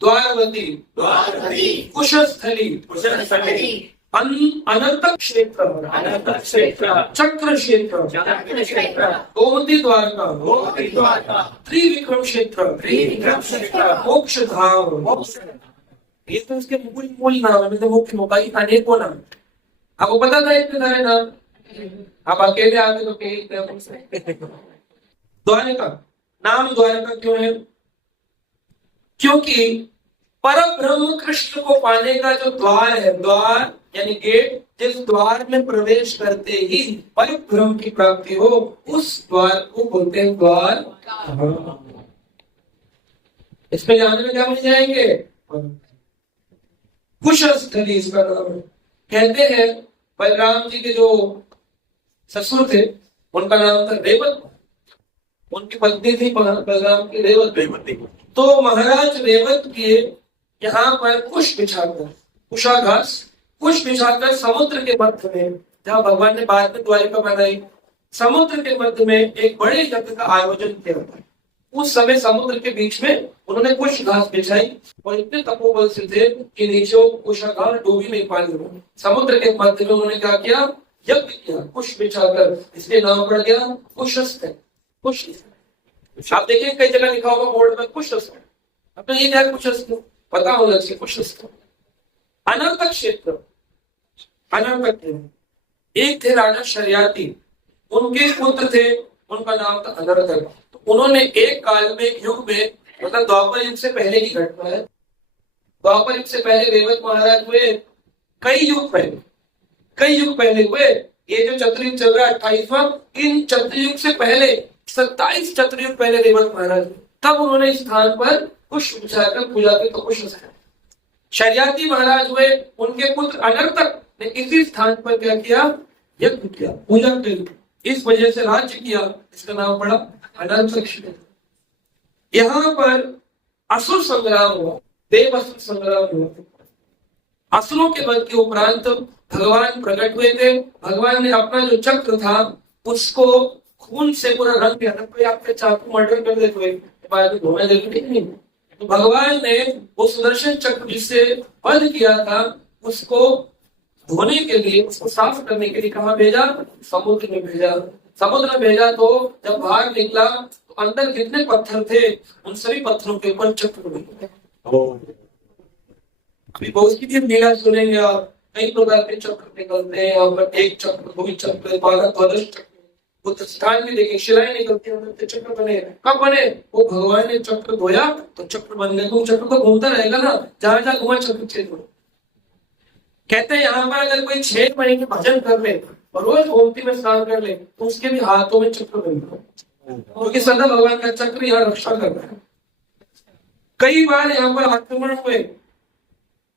द्वारवती, कुशस्थली, अनंत क्षेत्र, चक्र क्षेत्र, गोमती द्वारका, त्रिविक्रम क्षेत्र, मोक्ष धाम। ये तो इसके मूल नाम है, मुख्य मोबाइल अनेकों नाम। आपको पता था इतने सारे नाम? आप अकेले आते तो द्वारका नाम द्वारका क्यों है? क्योंकि परम ब्रह्म कृष्ण को पाने का जो द्वार है, द्वार यानी गेट, जिस द्वार में प्रवेश करते ही परम ब्रह्म की प्राप्ति हो, उस द्वार को बोलते हैं द्वार। इसमें जाने में क्या मिल जाएंगे? कुशस्थली इसका नाम है। कहते हैं बलराम जी के जो ससुर थे उनका नाम था रेवत, उनकी पत्नी थी बलराम की रेवत। तो महाराज रेवत के यहाँ पर कुश बिछाकर, कुशाघास, कुश बिछाकर समुद्र के मध्य में, जहाँ भगवान ने बाद में द्वारिका बनाई, समुद्र के मध्य में एक बड़े यज्ञ का आयोजन किया था। उस समय समुद्र के बीच में उन्होंने कुश घास बिछाई और इतने तपोबल से थे कि नीचे कुशाघास डूबी नहीं पानी। समुद्र के मध्य में उन्होंने क्या किया? यज्ञ किया कुश बिछाकर, इसलिए नाम पड़ गया कुशस्थ। कुश आप देखिए कई जगह लिखा होगा बोर्ड में कुशस्थ, अब तो ये क्या कुशस्थ पता होगा इसके कुशस्थ। अनंत क्षेत्र, अनंत एक थे राजा शर्याती, उनके पुत्र थे, उनका नाम था अनर्थ। तो उन्होंने एक काल में, एक युग में, मतलब द्वापर युग से पहले की घटना है, द्वापर युग से पहले रेवत महाराज हुए, कई युग पहले हुए। ये जो चतुर्युग चल रहा है 28वां, इन चतुर्युग से पहले 27 चतुर्युग पहले रेवत महाराज, तब उन्होंने इस स्थान पर कुश बिछाकर पूजा की। तो कुश शर्याती महाराज हुए, उनके पुत्र अनर्तक ने इसी स्थान पर क्या किया? यज्ञ किया, पूजा की, इस वजह से राज्य किया, इसका नाम पड़ा अनंत क्षेत्र। यहाँ पर असुर संग्राम हुआ, देव असुर संग्राम हुआ। असुरों के वध के उपरांत भगवान प्रकट हुए थे। भगवान ने अपना जो चक्र था उसको खून से पूरा रंग दिया था। कोई आपके चाकू मर्डर कर दे, कोई धोना जरूरी नहीं। तो भगवान ने वो सुदर्शन चक्र जिससे वध किया था उसको धोने के लिए, उसको साफ करने के लिए कहाँ भेजा? समुद्र में भेजा। समुद्र में भेजा तो जब बाहर निकला तो अंदर जितने पत्थर थे उन सभी पत्थरों के ऊपर चक्र बने। अभी बहुत की लीला सुनेंगे आप, कई प्रकार के चक्र निकलते हैं, एक चक्र, दो चक्र, 12 द्वादश चक्र। बुद्ध स्थान में देखिए शिलाएं निकलती हैं, चक्र बने। कब बने? वो भगवान ने चक्र धोया तो चक्र बन गए। तो चक्र तो घूमता रहेगा ना, जहां जहां घुमा चक्र चेंज हो। कहते हैं यहाँ पर अगर कोई 6 महीने भजन कर ले और रोज गोमती में स्नान कर ले तो उसके भी हाथों में चक्र बन गए, क्योंकि सदा भगवान का चक्र यहाँ रक्षा कर रहा है। कई बार यहाँ पर आक्रमण हुए,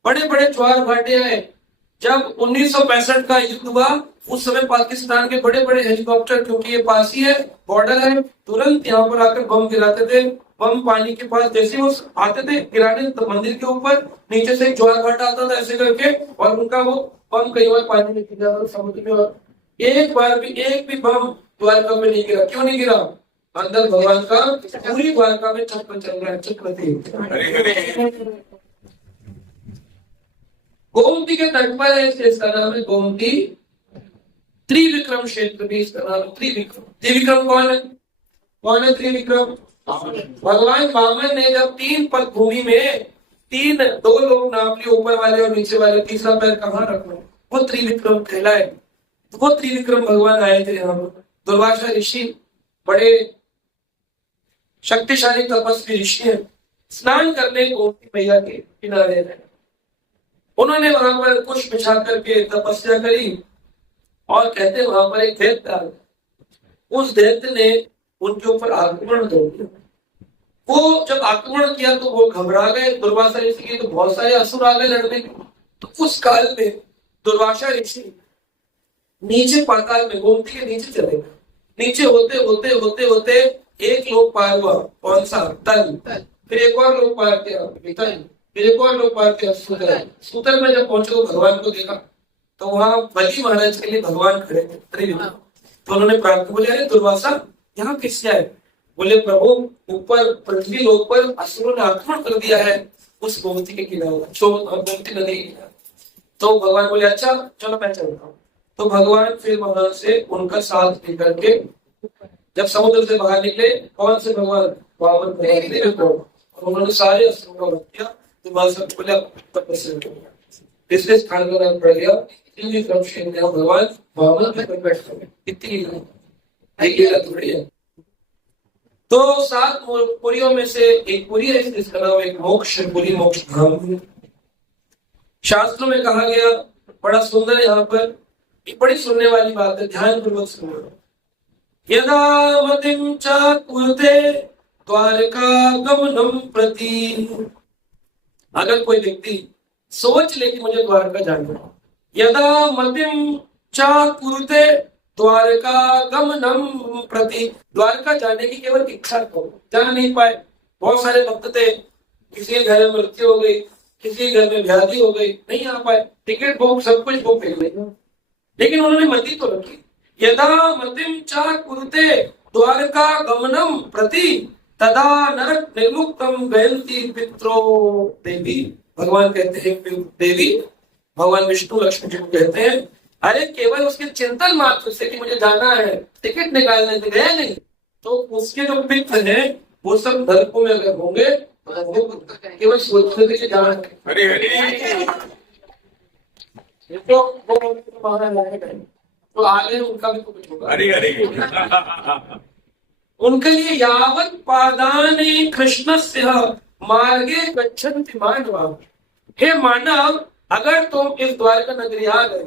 बड़े बड़े ज्वार भाटे आए। जब 1965 का युद्ध हुआ उस समय पाकिस्तान के बड़े बड़े हेलीकॉप्टर, क्योंकि ये पास ही है, बॉर्डर है, तुरंत यहाँ पर आकर बम गिराते थे। बम पानी के पास जैसे वो आते थे गिराने तो मंदिर के ऊपर नीचे से ज्वार भाटा आता था ऐसे करके, और उनका वो बम कई बार पानी में गिर जाता था समुद्र में। और एक बार भी एक भी बम द्वारका में नहीं गिरा। क्यों नहीं गिरा? अंदर भगवान का पूरी द्वारका में चक्र चल रहा है, चक्र थे। गोमती के तट पर है, इसका नाम है गोमती। त्रिविक्रम क्षेत्र भी इसका नाम है त्रिविक्रम। त्रिविक्रम कौन है? कौन है त्रिविक्रम? भगवान वामन ने जब 3 पद भूमि में 2 लोग नाप लिए, ऊपर वाले और नीचे वाले, तीसरा पैर कहाँ रखना, वो त्रिविक्रम कहलाए। वो त्रिविक्रम भगवान आए थे यहाँ पर। दुर्वासा ऋषि बड़े शक्तिशाली तपस्वी ऋषि हैं, स्नान करने गोमती मैया के किनारे रहे। उन्होंने वहां पर कुश बिछा करके तपस्या करी और कहते वहां पर एक दैत्य आ गया। उस दैत्य ने उनके ऊपर आक्रमण कर दिया। वो जब आक्रमण किया तो वो घबरा गए। दुर्वासा ऋषि के तो बहुत सारे असुर आ गए लड़ने के। तो उस काल में दुर्वासा ऋषि नीचे पाताल में गोमती के नीचे चले गए। नीचे होते होते होते होते एक लोक पार हुआ। कौन सा? तल। फिर एक और लोक पार किया वितल। फिर एक और लोक पार किया सूतल। सूतल में जब पहुंचे तो भगवान को देखा तो वहां बलि महाराज के लिए भगवान खड़े थे त्रिविक्रम। तो उन्होंने प्रार्थना बोले, अरे दुर्वासा यहाँ किससे आए? बोले प्रभु ऊपर पृथ्वी लोक पर असुरों ने आक्रमण कर दिया है उस गोमती के किनारे, गोमती नदी के किनारे। तो भगवान बोले अच्छा चलो मैं चलता हूँ। तो भगवान फिर वहां से उनका साथ लेकर के जब समुद्र से बाहर निकले, कौन से भगवान? वामन भगवान। उन्होंने सारे असुरों का वध किया। तो वहां से बोले तपस्या किया। इसलिए स्थान का नाम पड़ गया भगवान वामन में प्रकट हुए। इतनी थोड़ी है। तो 7 पुरियों में से एक पुरी है जिसका नाम एक मोक्ष पुरी, मोक्ष धाम। शास्त्रों में कहा गया, बड़ा सुंदर यहाँ पर, बड़ी सुनने वाली बात है, ध्यान पूर्वक सुनो। यदा मतिं च कुरुते द्वारका गमनम प्रति। अगर कोई व्यक्ति सोच ले कि मुझे द्वारका जाना है, यदा मतिं च कुरुते द्वारका गमनम प्रति, द्वारका जाने की केवल इच्छा करो, जा नहीं पाए। बहुत सारे भक्त थे, किसी के घर में मृत्यु हो गई, किसी के घर में व्याधि हो गई, नहीं आ पाए, टिकट बुक सब कुछ बुक कर लिया, लेकिन उन्होंने मति तो रखी। यदा मतिं च कुरुते द्वारका गमनम प्रति तदा नरक निर्मुक्तम गयन्ति पित्रो देवी। भगवान कहते हैं देवी, भगवान विष्णु लक्ष्मी जी को कहते हैं, अरे केवल उसके चिंतन मात्र से कि मुझे जाना है, टिकट निकालने से गया नहीं, तो उसके जो पित्र हैं वो सब नरकों में अगर होंगे केवल सोचने से जाना है। हरे हरे। तो आगे उनका भी कुछ होगा। हरे हरे। उनके लिए यावत् पादानि कृष्णस्य मार्गे गच्छन्ति मानवाः। हे मानव, अगर तुम इस द्वारका नगरी आ गए,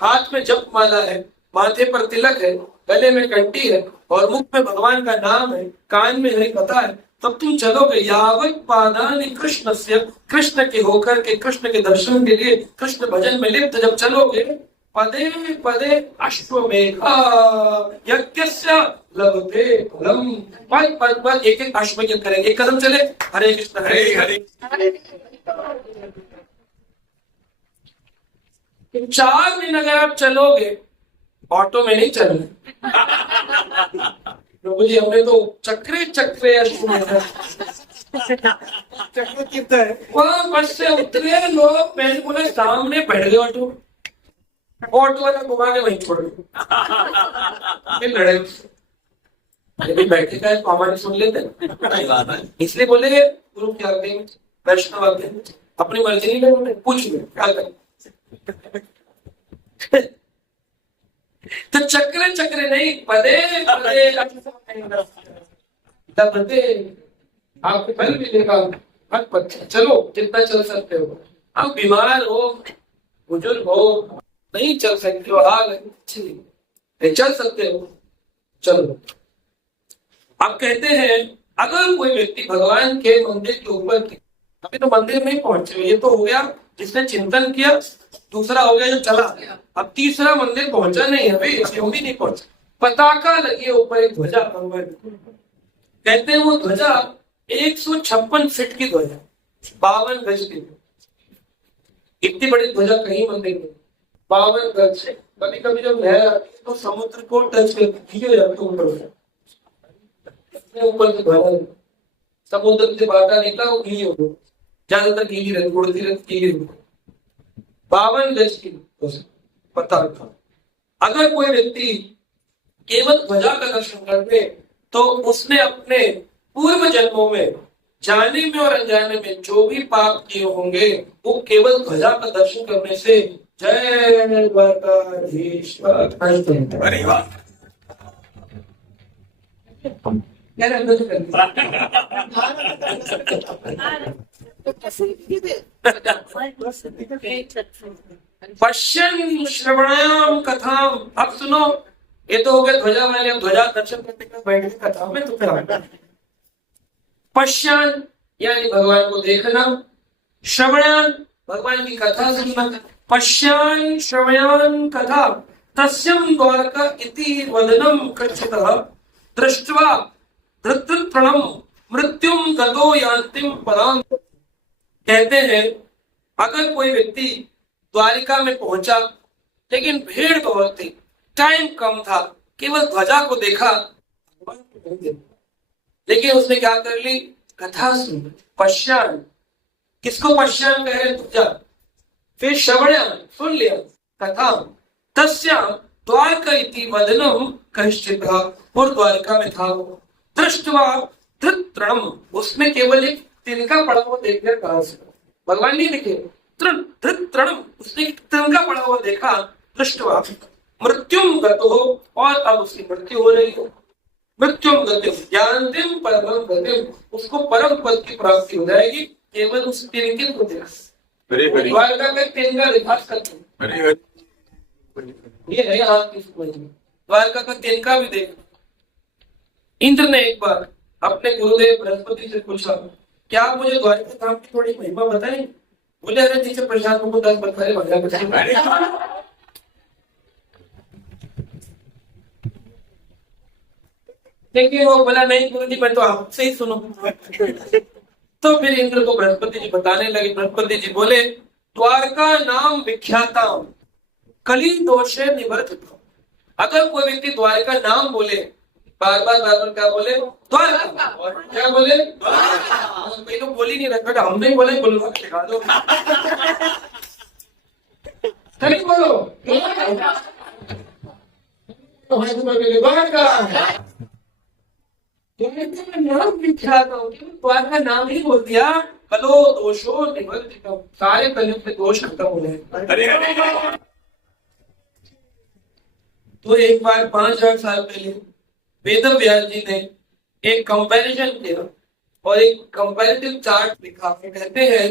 हाथ में जप माला है, माथे पर तिलक है, गले में कंठी है और मुख में भगवान का नाम है, कान में हरि कथा है, तब तुम चलोगे। यावत् पादानि कृष्णस्य, कृष्ण के होकर के, कृष्ण के दर्शन के लिए, कृष्ण भजन में लिप्त जब चलोगे, पदे पदे अश्वमेधा यज्ञस्य लभते फलम। पद पद पद एक एक अश्वमेध करेंगे, एक कदम चले, हरे कृष्ण हरे हरे। 4 दिन अगर आप चलोगे, ऑटो में नहीं चलना प्रभु जी, हमने तो चक्रे चक्रे अश्वमेध चक्र कितना है, वहां बस से उतरे लोग, मैंने बोला सामने बैठ गए ऑटो, ऑटो वाला घुमा के वहीं छोड़ फिर लड़े। लेकिन बैठे का हमारे सुन लेते, इसलिए बोले गुरु क्या वैष्णव आते अपनी मर्जी नहीं करोगे, पूछ लो क्या करें। तो चक्रे चक्रे नहीं, पदे पदे लभते, आपको फल मिलेगा। चलो जितना चल सकते हो, आप बीमार हो, बुजुर्ग हो, नहीं चल सकते हो, आ गए, चल सकते हो, चलो। आप कहते हैं अगर कोई व्यक्ति भगवान के मंदिर के ऊपर, अभी तो मंदिर में पहुंचे, ये तो हो गया जिसने चिंतन किया, दूसरा हो गया जो चला, अब तीसरा मंदिर पहुंचा नहीं है, अभी भी नहीं पहुंचा। पताका लगी ऊपर, एक ध्वजा, कहते हैं वो ध्वजा 156 फीट की ध्वजा, 52 गज की। इतनी बड़ी ध्वजा कहीं मंदिर में 52 गज से। कभी कभी जब लहर आती है तो समुद्र को टच करती है, ऊपर से ध्वजा, समुद्र से बाहर निकला वो गीली हो गई, ज्यादातर गीली रहती, उड़ती रहती, गीली हो गई। 52 गज की पताका। अगर कोई व्यक्ति केवल ध्वजा का दर्शन कर ले तो उसने अपने पूर्व जन्मों में जाने में और अनजाने में जो भी पाप किए होंगे वो केवल ध्वजा का दर्शन करने से जय द्वारकाधीश। अरे वाह। क्या अंदर से करनी पश्यन् श्रवणाम कथाम। अब सुनो, ये तो हो गया ध्वजा वाले, अब ध्वजा दर्शन करने का बैठ गए कथा में, तो फिर पश्यन् यानी भगवान को देखना, श्रवणान भगवान की कथा सुनना, पश्यान् श्रवणान कथा तस्यं द्वारका इति वदनम कच्चितः दृष्ट्वा धृतृतृणम मृत्युम गतो यान्तिम पराम। कहते हैं अगर कोई व्यक्ति द्वारिका में पहुंचा लेकिन भीड़ बहुत थी, टाइम कम था, केवल ध्वजा को देखा, लेकिन उसने क्या कर ली, कथा सुन, पश्यान, किसको पश्यान कह रहे, ध्वजा, फिर श्रवणान सुन लिया कथा, तस्या द्वारका इति वदनम कश्चित्, और द्वारका में था वो, दृष्ट्वा धृतृणम, उसने केवल एक तिनका पड़ा हुआ देख लिया, कहां से, भगवान नहीं दिखे, धृतृणम, उसने तिनका पड़ा हुआ देखा, दृष्ट्वा मृत्युम गतो, और अब उसकी मृत्यु हो रही है, मृत्युम गतिम ज्ञानतिम परमं गतिम, उसको परम पद की प्राप्ति हो जाएगी केवल उस तिनके को देखा। द्वारका में तिनका विकास करते हैं, ये है यहाँ की समझ में, द्वारका का तिनका भी देख। इंद्र ने एक बार अपने गुरुदेव बृहस्पति से पूछा, क्या आप मुझे द्वारका धाम की थोड़ी महिमा बताएं? बोले अरे नीचे प्रसाद को 10 बखारे भंडार बताएं। लेकिन वो बोला नहीं गुरु जी, मैं तो आपसे ही सुनू। तो फिर इंद्र को बृहस्पति जी बताने लगे। बृहस्पति जी बोले, द्वारका नाम विख्याता कली दोषे निवर्तित। अगर कोई व्यक्ति द्वारका नाम बोले, बार बार क्या बोले, द्वारका, क्या बोले, मैं तो बोल ही नहीं रखा, हमने ही बोले, बोलो सिखा दो, कहीं बोलो द्वारका, नाम विख्यात हो, द्वारका नाम ही बोल दिया, कलो दोषो निवर्तित, सारे कलयुग के दोष खत्म हो गए। तो एक बार 5000 साल पहले वेद व्यास जी ने एक कंपैरिजन किया और एक कंपैरेटिव चार्ट लिखा। कहते हैं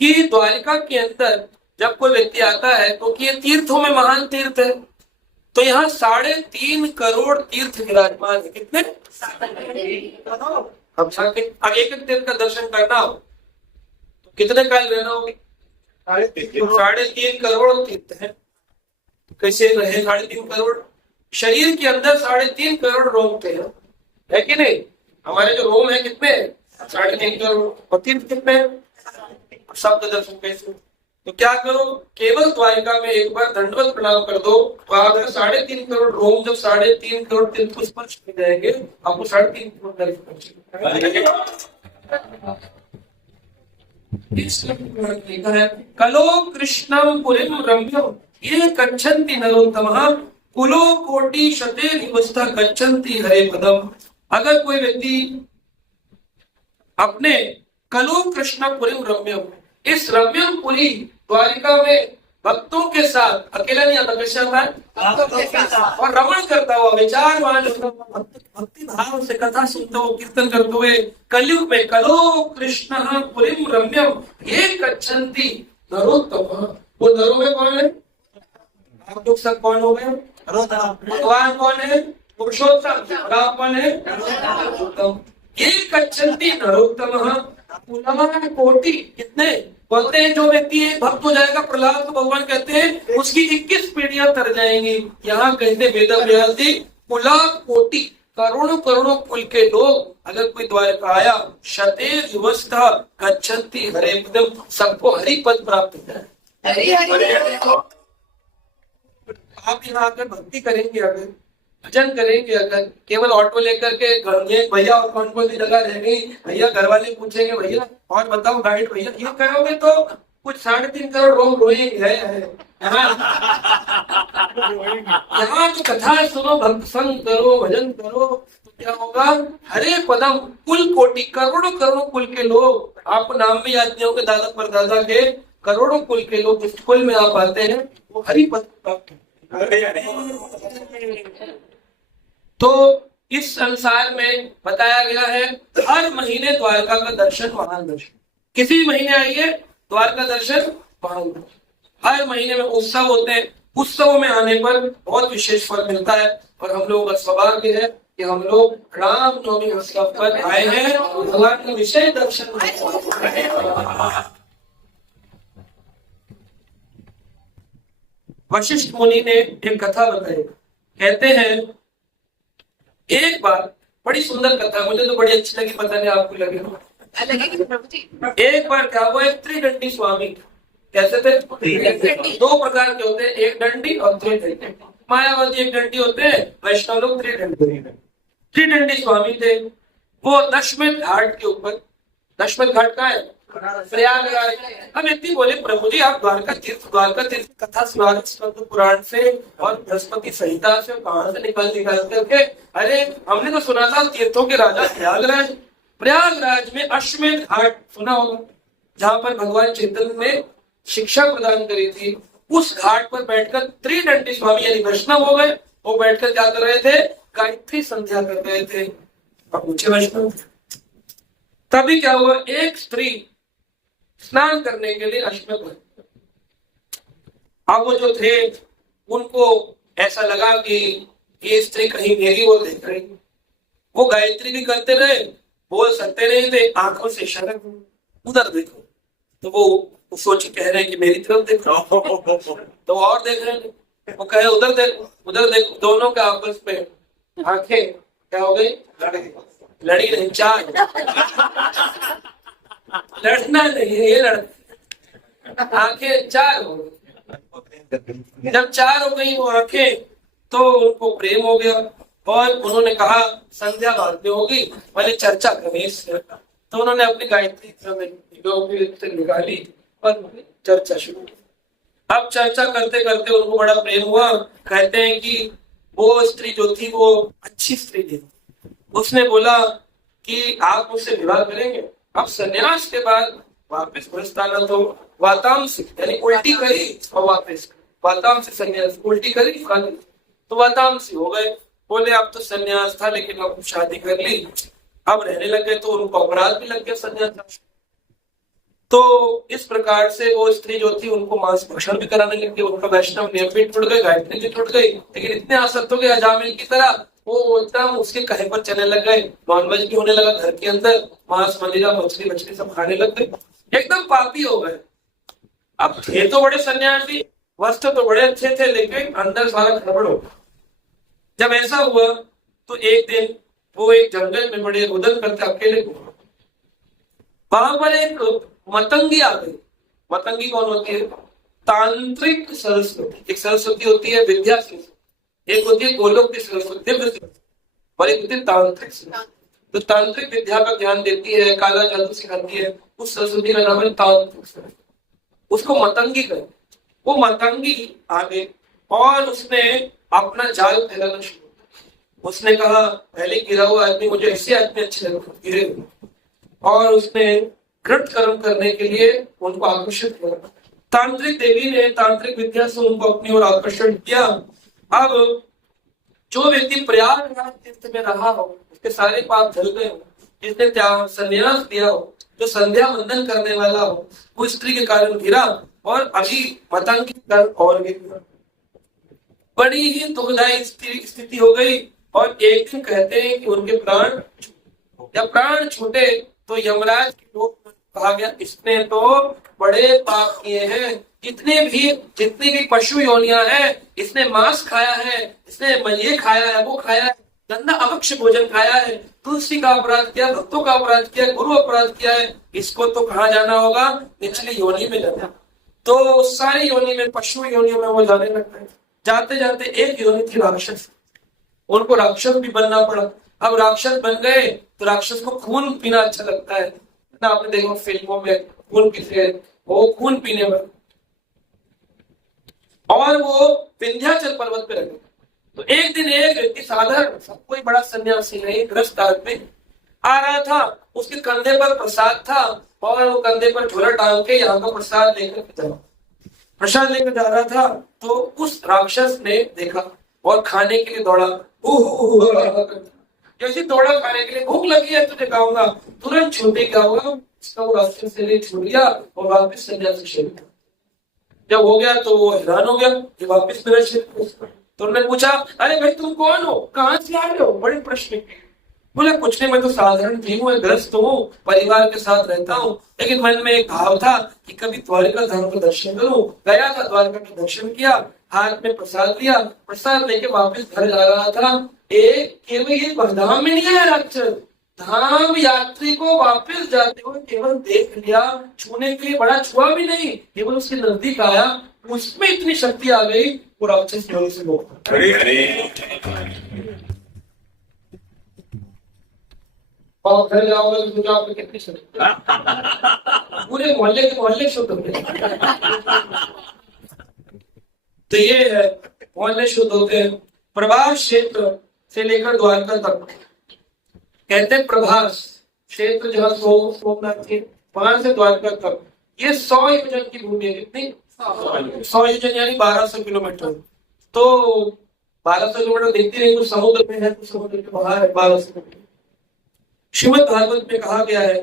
कि द्वारिका के अंदर जब कोई व्यक्ति आता है तो कि ये तीर्थों में महान तीर्थ है, तो यहाँ 3.5 करोड़ तीर्थ विराजमान है। कितने? अब एक एक तीर्थ का दर्शन करना हो तो कितने काल रहना होगा? 3.5 करोड़ तीर्थ है। कैसे रहे 3.5 करोड़? शरीर के अंदर 3.5 करोड़ रोम थे, है कि नहीं? हमारे जो रोम है कितने? 3.5 करोड़। और तीर्थ कितने? शब्द दर्शन कैसे? तो क्या करो, केवल द्वारिका में एक बार दंडवत प्रणाम कर दो, तो आपका 3.5 करोड़ रोम, जब 3.5 करोड़ तीर्थ को स्पर्श कर जाएंगे, आपको 3.5 करोड़ लिखा है, कलो कृष्णम पुरीम रम्यम ये गच्छन्ति नरोत्तमः कुलो कोटि शते निवस्था गच्छन्ति हरे पदम। अगर कोई व्यक्ति अपने कलो कृष्ण पुरीम रम्यम, इस रम्यम पुरी द्वारिका में भक्तों के साथ, अकेला नहीं आता, कैसे आता है, और रमण करता हुआ, विचारवान भक्ति भाव से कथा सुनते हुए, कीर्तन करते हुए, कलयुग में कलो कृष्ण पुरीम रम्यम ये गच्छन्ति नरोत्तमः। वो नरों में कौन है? आप लोग सब कौन हो गए? भगवान कौन है? पुरुषोत्तम। आप कौन है? नरोत्तम। ये गच्छन्ति नरोत्तमः पुनः कोटि, कितने बोलते हैं? जो व्यक्ति भक्त हो जाएगा प्रहलाद को भगवान कहते हैं उसकी 21 पीढ़ियां तर जाएंगी। यहाँ कहते वेद व्यास जी, कुला कोटि, करोड़ों करोड़ों कुल के लोग अगर कोई द्वारका आया, शते युवस्था गच्छन्ति हरे पदम, सबको हरि पद प्राप्त होता है। आप यहाँ आकर भक्ति करेंगे, अगर भजन करेंगे, अगर केवल ऑटो लेकर के घर में भैया और कौन कौन सी जगह रह गई, भैया घर वाले पूछेंगे भैया और बताओ गाइड भैया, ये करोगे तो कुछ 3.5 करोड़ रोम रोएंगे। यहाँ तो कथा सुनो, भक्त संग करो, भजन करो, तो क्या होगा? हरे पदम, कुल कोटि, करोड़ों करोड़ों कुल के लोग, आपको नाम भी याद नहीं होंगे दादा परदादा के, करोड़ों कुल के लोग जिस कुल में आप आते हैं वो हरि पद प्राप्त। तो इस संसार में बताया गया है हर महीने द्वारका का दर्शन महान दर्शन, किसी भी महीने आइए द्वारका दर्शन महान दर्शन। हर महीने में उत्सव होते हैं, उत्सवों में आने पर बहुत विशेष फल मिलता है। और हम लोगों का सौभाग्य है कि हम लोग रामनवमी उत्सव पर आए हैं और भगवान का विशेष दर्शन। वशिष्ठ मुनि ने एक कथा बताई, कहते हैं एक बार, बड़ी सुंदर कथा, मुझे तो बड़ी अच्छी लगी, पता नहीं आपको लगे। एक बार क्या हुआ, एक त्रिदंडी स्वामी, कैसे थे, दो प्रकार के होते हैं, एक दंडी और त्रिदंडी। मायावादी एक दंडी होते हैं, वैष्णव लोग त्रिदंडी। त्रिदंडी स्वामी थे वो दशमेध घाट के ऊपर, दशमेध घाट का है प्रयागराज। हम इतनी बोले प्रभु जी आप द्वारका तीर्थ कथा सुना रहे पुराण से और बृहस्पति संहिता से, कहां से निकल करके, अरे हमने तो सुना था तीर्थों के राजा प्रयागराज। प्रयागराज में अश्वमेध घाट सुना होगा, जहां पर भगवान चैतन्य ने शिक्षा प्रदान करी थी। उस घाट पर बैठकर त्रिदंडी स्वामी यानी वैष्णव हो गए, वो बैठकर क्या कर रहे थे, गायत्री संध्या कर रहे थे। अब पूछे वैष्णव, तभी क्या हुआ, एक स्त्री स्नान करने के लिए अश्वमेध घाट, अब वो जो थे उनको ऐसा लगा कि ये स्त्री कहीं मेरी ओर देख रही, वो गायत्री भी करते रहे, बोल सकते नहीं थे, आंखों से इशारा उधर देखो, तो वो सोच कह रहे हैं कि मेरी तरफ देखो, तो और देख रहे हैं, वो कहे उधर देखो उधर देखो, दोनों के आपस में आंखें क्या हो गई, लड़ी नहीं, चार, लड़ना नहीं है ये, लड़, आंखें चार हो गई। जब चार हो गई वो आंखें, तो उनको प्रेम हो गया और उन्होंने कहा संध्या बाद में होगी, पहले चर्चा करें इससे। तो उन्होंने अपनी गायत्री निकाली और चर्चा शुरू की। अब चर्चा करते करते उनको बड़ा प्रेम हुआ। कहते हैं कि वो स्त्री जो थी वो अच्छी स्त्री थी, उसने बोला कि आप मुझसे विवाह करेंगे। अब संन्यास के बाद वापस गृहस्थाना, तो वातांश यानी उल्टी करी और वापस, वातांश संन्यास, उल्टी करी तो वातांश हो गए। बोले अब तो संन्यास था लेकिन अब शादी कर ली, अब रहने लग गए, तो उनको अपराध भी लग गया संन्यास। तो इस प्रकार से वो स्त्री जो थी उनको मांस भक्षण भी कराने लगी, उनका वैष्णव नियम भी टूट गए, गायत्री भी टूट गई, लेकिन इतने आसक्त हो गए अजामिल की तरह, वो एकदम उसके कहे पर चलने लग गए। नॉनवेज भी होने लगा घर के अंदर, मांस मदिरा मछली मछली सब खाने लग गए, एकदम पापी हो गए। अब थे तो बड़े सन्यासी, वस्त्र तो बड़े अच्छे थे, लेकिन अंदर सारा गड़बड़ हो गया। जब ऐसा हुआ तो एक दिन वो एक जंगल में बड़े उदल करते अकेले, वहां पर एक मतंगी आ गई। मतंगी कौन होती है, तांत्रिक सरस्वती। एक सरस्वती होती है विद्या सरस्वती, एक होती है गोलोक की सरस्वती और एक होती है तांत्रिक सरस्वती। तो तांत्रिक विद्या का ध्यान देती है, काला जादू सिखाती है, उस सरस्वती का नाम है तांत्रिक सरस्वती। उसको मतंगी कहे। वो मतंगी आ गई और उसने अपना जाल फैलाना शुरू किया। उसने कहा पहले गिरा हुआ आदमी, मुझे ऐसे आदमी अच्छे लगे गिरे हुए, और उसने घृत कर्म करने के लिए उनको आकर्षित किया। तांत्रिक देवी ने तांत्रिक विद्या से उनको अपनी ओर आकर्षण किया। अब जो व्यक्ति प्रयागराज तीर्थ में रहा हो, उसके सारे पाप धल गए हो, जिसने त्याग संन्यास दिया हो, जो संध्या वंदन करने वाला हो, वो स्त्री के कारण गिरा और अभी मतंगी कर और गिरा। बड़ी ही दुखदायी स्थिति हो गई। और एक दिन कहते हैं कि उनके प्राण छूटे तो यमराज के लोग कहा गया इसने तो बड़े पाप किए हैं, जितनी भी पशु योनियां हैं, इसने मांस खाया है, इसने ये खाया है, वो खाया है, गंदा अभक्ष्य भोजन खाया है, तुलसी का अपराध किया, भक्तों का अपराध किया, गुरु अपराध किया है, इसको तो कहाँ जाना होगा, निचली योनि में जाना। तो सारी योनि में, पशु योनियों में वो जाने लगता है। जाते जाते एक योनि थी राक्षस, उनको राक्षस भी बनना पड़ा। अब राक्षस बन गए तो राक्षस को खून पीना अच्छा लगता है ना, आपने देखो फिल्मों में खून पीते हैं, वो खून पीने में, और वो विंध्याचल पर्वत पे रहे। तो एक दिन एक व्यक्ति साधारण, कोई बड़ा सन्यासी नहीं, ग्रस्त आदमी आ रहा था, उसके कंधे पर प्रसाद था और वो कंधे पर झोला टांग के यहाँ का प्रसाद लेकर जा रहा था। तो उस राक्षस ने देखा और खाने के लिए दौड़ा। जैसे दौड़ा खाने के लिए भूख लगी है तुझे खाऊंगा, तुरंत छूटे क्या हुआ, उसका वो रास्ते से ले छूट गया और वापिस सन्यासी शरीर। जब हो गया तो वो हैरान हो गया कि वापिस मेरा शरीर। तो उन्होंने पूछा, अरे भाई तुम कौन हो, कहाँ से आ रहे हो? बड़े प्रश्न किए। बोले कुछ नहीं, मैं तो साधारण भी हूँ, ग्रस्त हूँ, परिवार के साथ रहता हूँ, लेकिन मन में एक भाव था कि कभी द्वारिका धाम का दर्शन करूं। गया था, द्वारिका का दर्शन किया, हाथ में प्रसाद लिया, प्रसाद लेके वापस घर जा रहा था। केवल ये धाम में नहीं आया राक्षस, धाम यात्री को वापस जाते हुए केवल देख लिया, छूने के लिए बड़ा छुआ भी नहीं, केवल उसके नजदीक आया, उसमें इतनी शक्ति आ गई, वो राक्षस योनि से मुक्त। हरे हरे। और घर जाओगे तो मुझे आपको कितनी शक्ति, पूरे मोहल्ले के मोहल्ले शुद्ध हो गए। तो ये है, मोहल्ले शुद्ध होते हैं। प्रभास क्षेत्र से लेकर द्वारका तक, कहते हैं प्रभास क्षेत्र जहाँ सोमनाथ के, वहां से द्वारका तक ये 100 योजन की भूमि है। कितनी? 100 योजन यानी 1200 किलोमीटर। तो 1200 किलोमीटर देखते नहीं, कुछ समुद्र में है, कुछ समुद्र के बाहर है। 1200 किलोमीटर श्रीमद् भागवत में कहा गया है,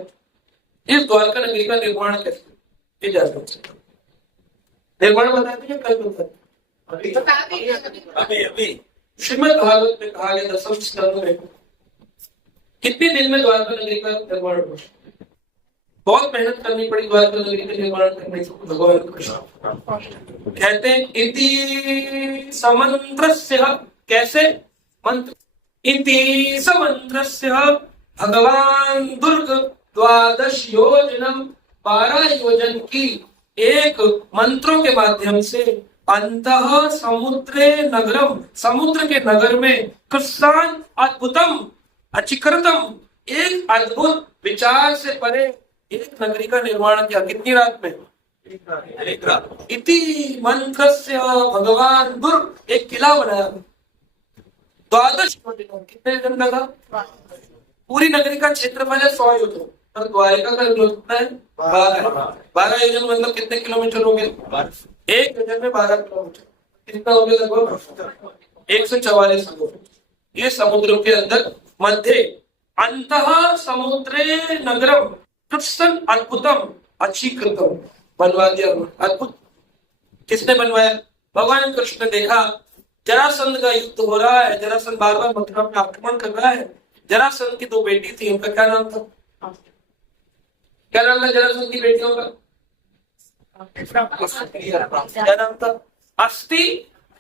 इस द्वारका नगरी का निर्माण कैसे निर्माण बताते हैं, कल बताते अभी श्रीमद् भागवत में कहा गया 10वें स्कंद में, कितने दिन में द्वारका नगरी का निर्माण हुआ। बहुत मेहनत करनी पड़ी द्वारका नगरी का निर्माण करने के। भगवान कृष्ण कहते हैं इति समंत्रस्य, कैसे मंत्र, इति समंत्रस्य भगवान दुर्ग 12 योजनम, 12 योजन की एक मंत्रों के माध्यम से अंतः समुद्रे नगरम, समुद्र के नगर में कृष्णान अद्भुतम अचिकृतम, एक अद्भुत विचार से परे एक नगरी का निर्माण किया। कितनी रात में? एक रात। इति मंत्रस्य भगवान दुर्ग, एक किला बनाया। 12 योजन, कितने दिन का था? पूरी नगरी का क्षेत्रफल है 100 योजन, और द्वारिका का कितना है? 12 योजन, मतलब कितने किलोमीटर हो गए? एक योजन में 12 किलोमीटर, कितना हो गया? लगभग 144 किलोमीटर। ये समुद्र के अंदर मध्य अंतः समुद्रे नगरम कृष्ण अद्भुतम अचीकृतम, बनवा दिया। अद्भुत किसने बनवाया? भगवान कृष्ण ने देखा जरासंध का युद्ध हो रहा है, जरासंध बार बार मथुरा पे आक्रमण कर रहा है। जरासंध की 2 बेटी थी, उनका क्या नाम था? क्या नाम था जरासंध की बेटियों का? क्या नाम था? अस्ति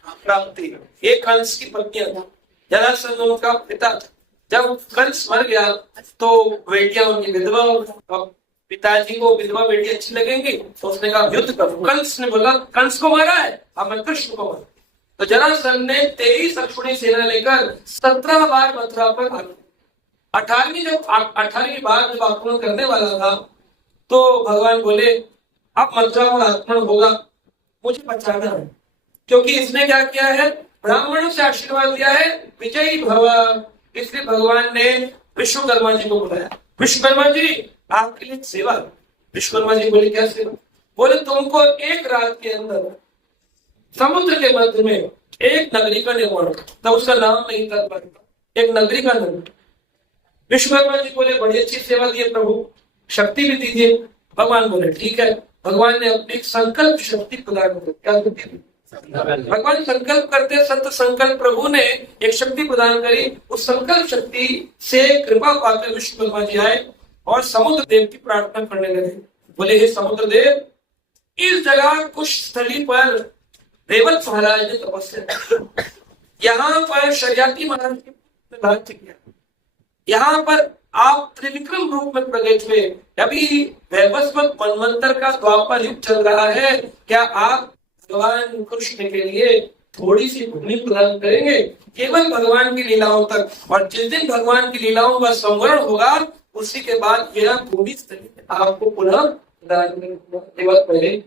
क्रांति। एक कंस की पत्नियां था, जरासंध उनका पिता था। जब कंस मर गया तो बेटियां उनकी विधवा हो गई। पिताजी को विधवा बेटी अच्छी लगेंगी तो उसने कहा युद्ध करो। कंस ने बोला कंस को मारा है, अब मैं कृष्ण को मारा। तो जरासंध ने 23 अक्षुणी सेना लेकर 17 बार मथुरा पर भागा। 18वीं बार जब आक्रमण करने वाला था तो भगवान बोले अब मथुरा पर आक्रमण होगा, मुझे बचाना है, क्योंकि इसने क्या किया है? ब्राह्मणों से आशीर्वाद दिया है, विजयी भव। इसलिए भगवान ने विश्वकर्मा जी को बुलाया। विश्वकर्मा जी आपके लिए सेवा। विश्वकर्मा जी बोले क्या सेवा? बोले तुमको एक रात के अंदर समुद्र के मध्य में एक नगरी का निर्माण, तब उसका नाम नहीं था, एक नगरी का निर्माण। विश्वकर्मा जी बोले बड़ी अच्छी सेवा दी है प्रभु, शक्ति भी दीजिए। भगवान बोले ठीक है। भगवान ने अपनी संकल्प शक्ति प्रदान की। क्या शक्ति? भगवान संकल्प करते, संत संकल्प प्रभु ने एक शक्ति प्रदान करी। उस संकल्प शक्ति से कृपा पाकर विश्वकर्मा जी आए और समुद्र देव की प्रार्थना करने लगे। बोले हे समुद्र देव, इस जगह कुछ स्थली पर रेवत महाराज ने तपस्या, यहाँ पर शरियाती महाराज ने राज्य किया, यहाँ पर आप त्रिविक्रम रूप में प्रकट हुए। अभी वैवस्वत मनवंतर का द्वापर युग चल रहा है, क्या आप भगवान कृष्ण के लिए थोड़ी सी भूमि प्रदान करेंगे केवल भगवान की लीलाओं तक? और जिस दिन भगवान की लीलाओं का संवरण होगा उसी के बाद यह भूमि आपको पुनः प्रदान करेंगे।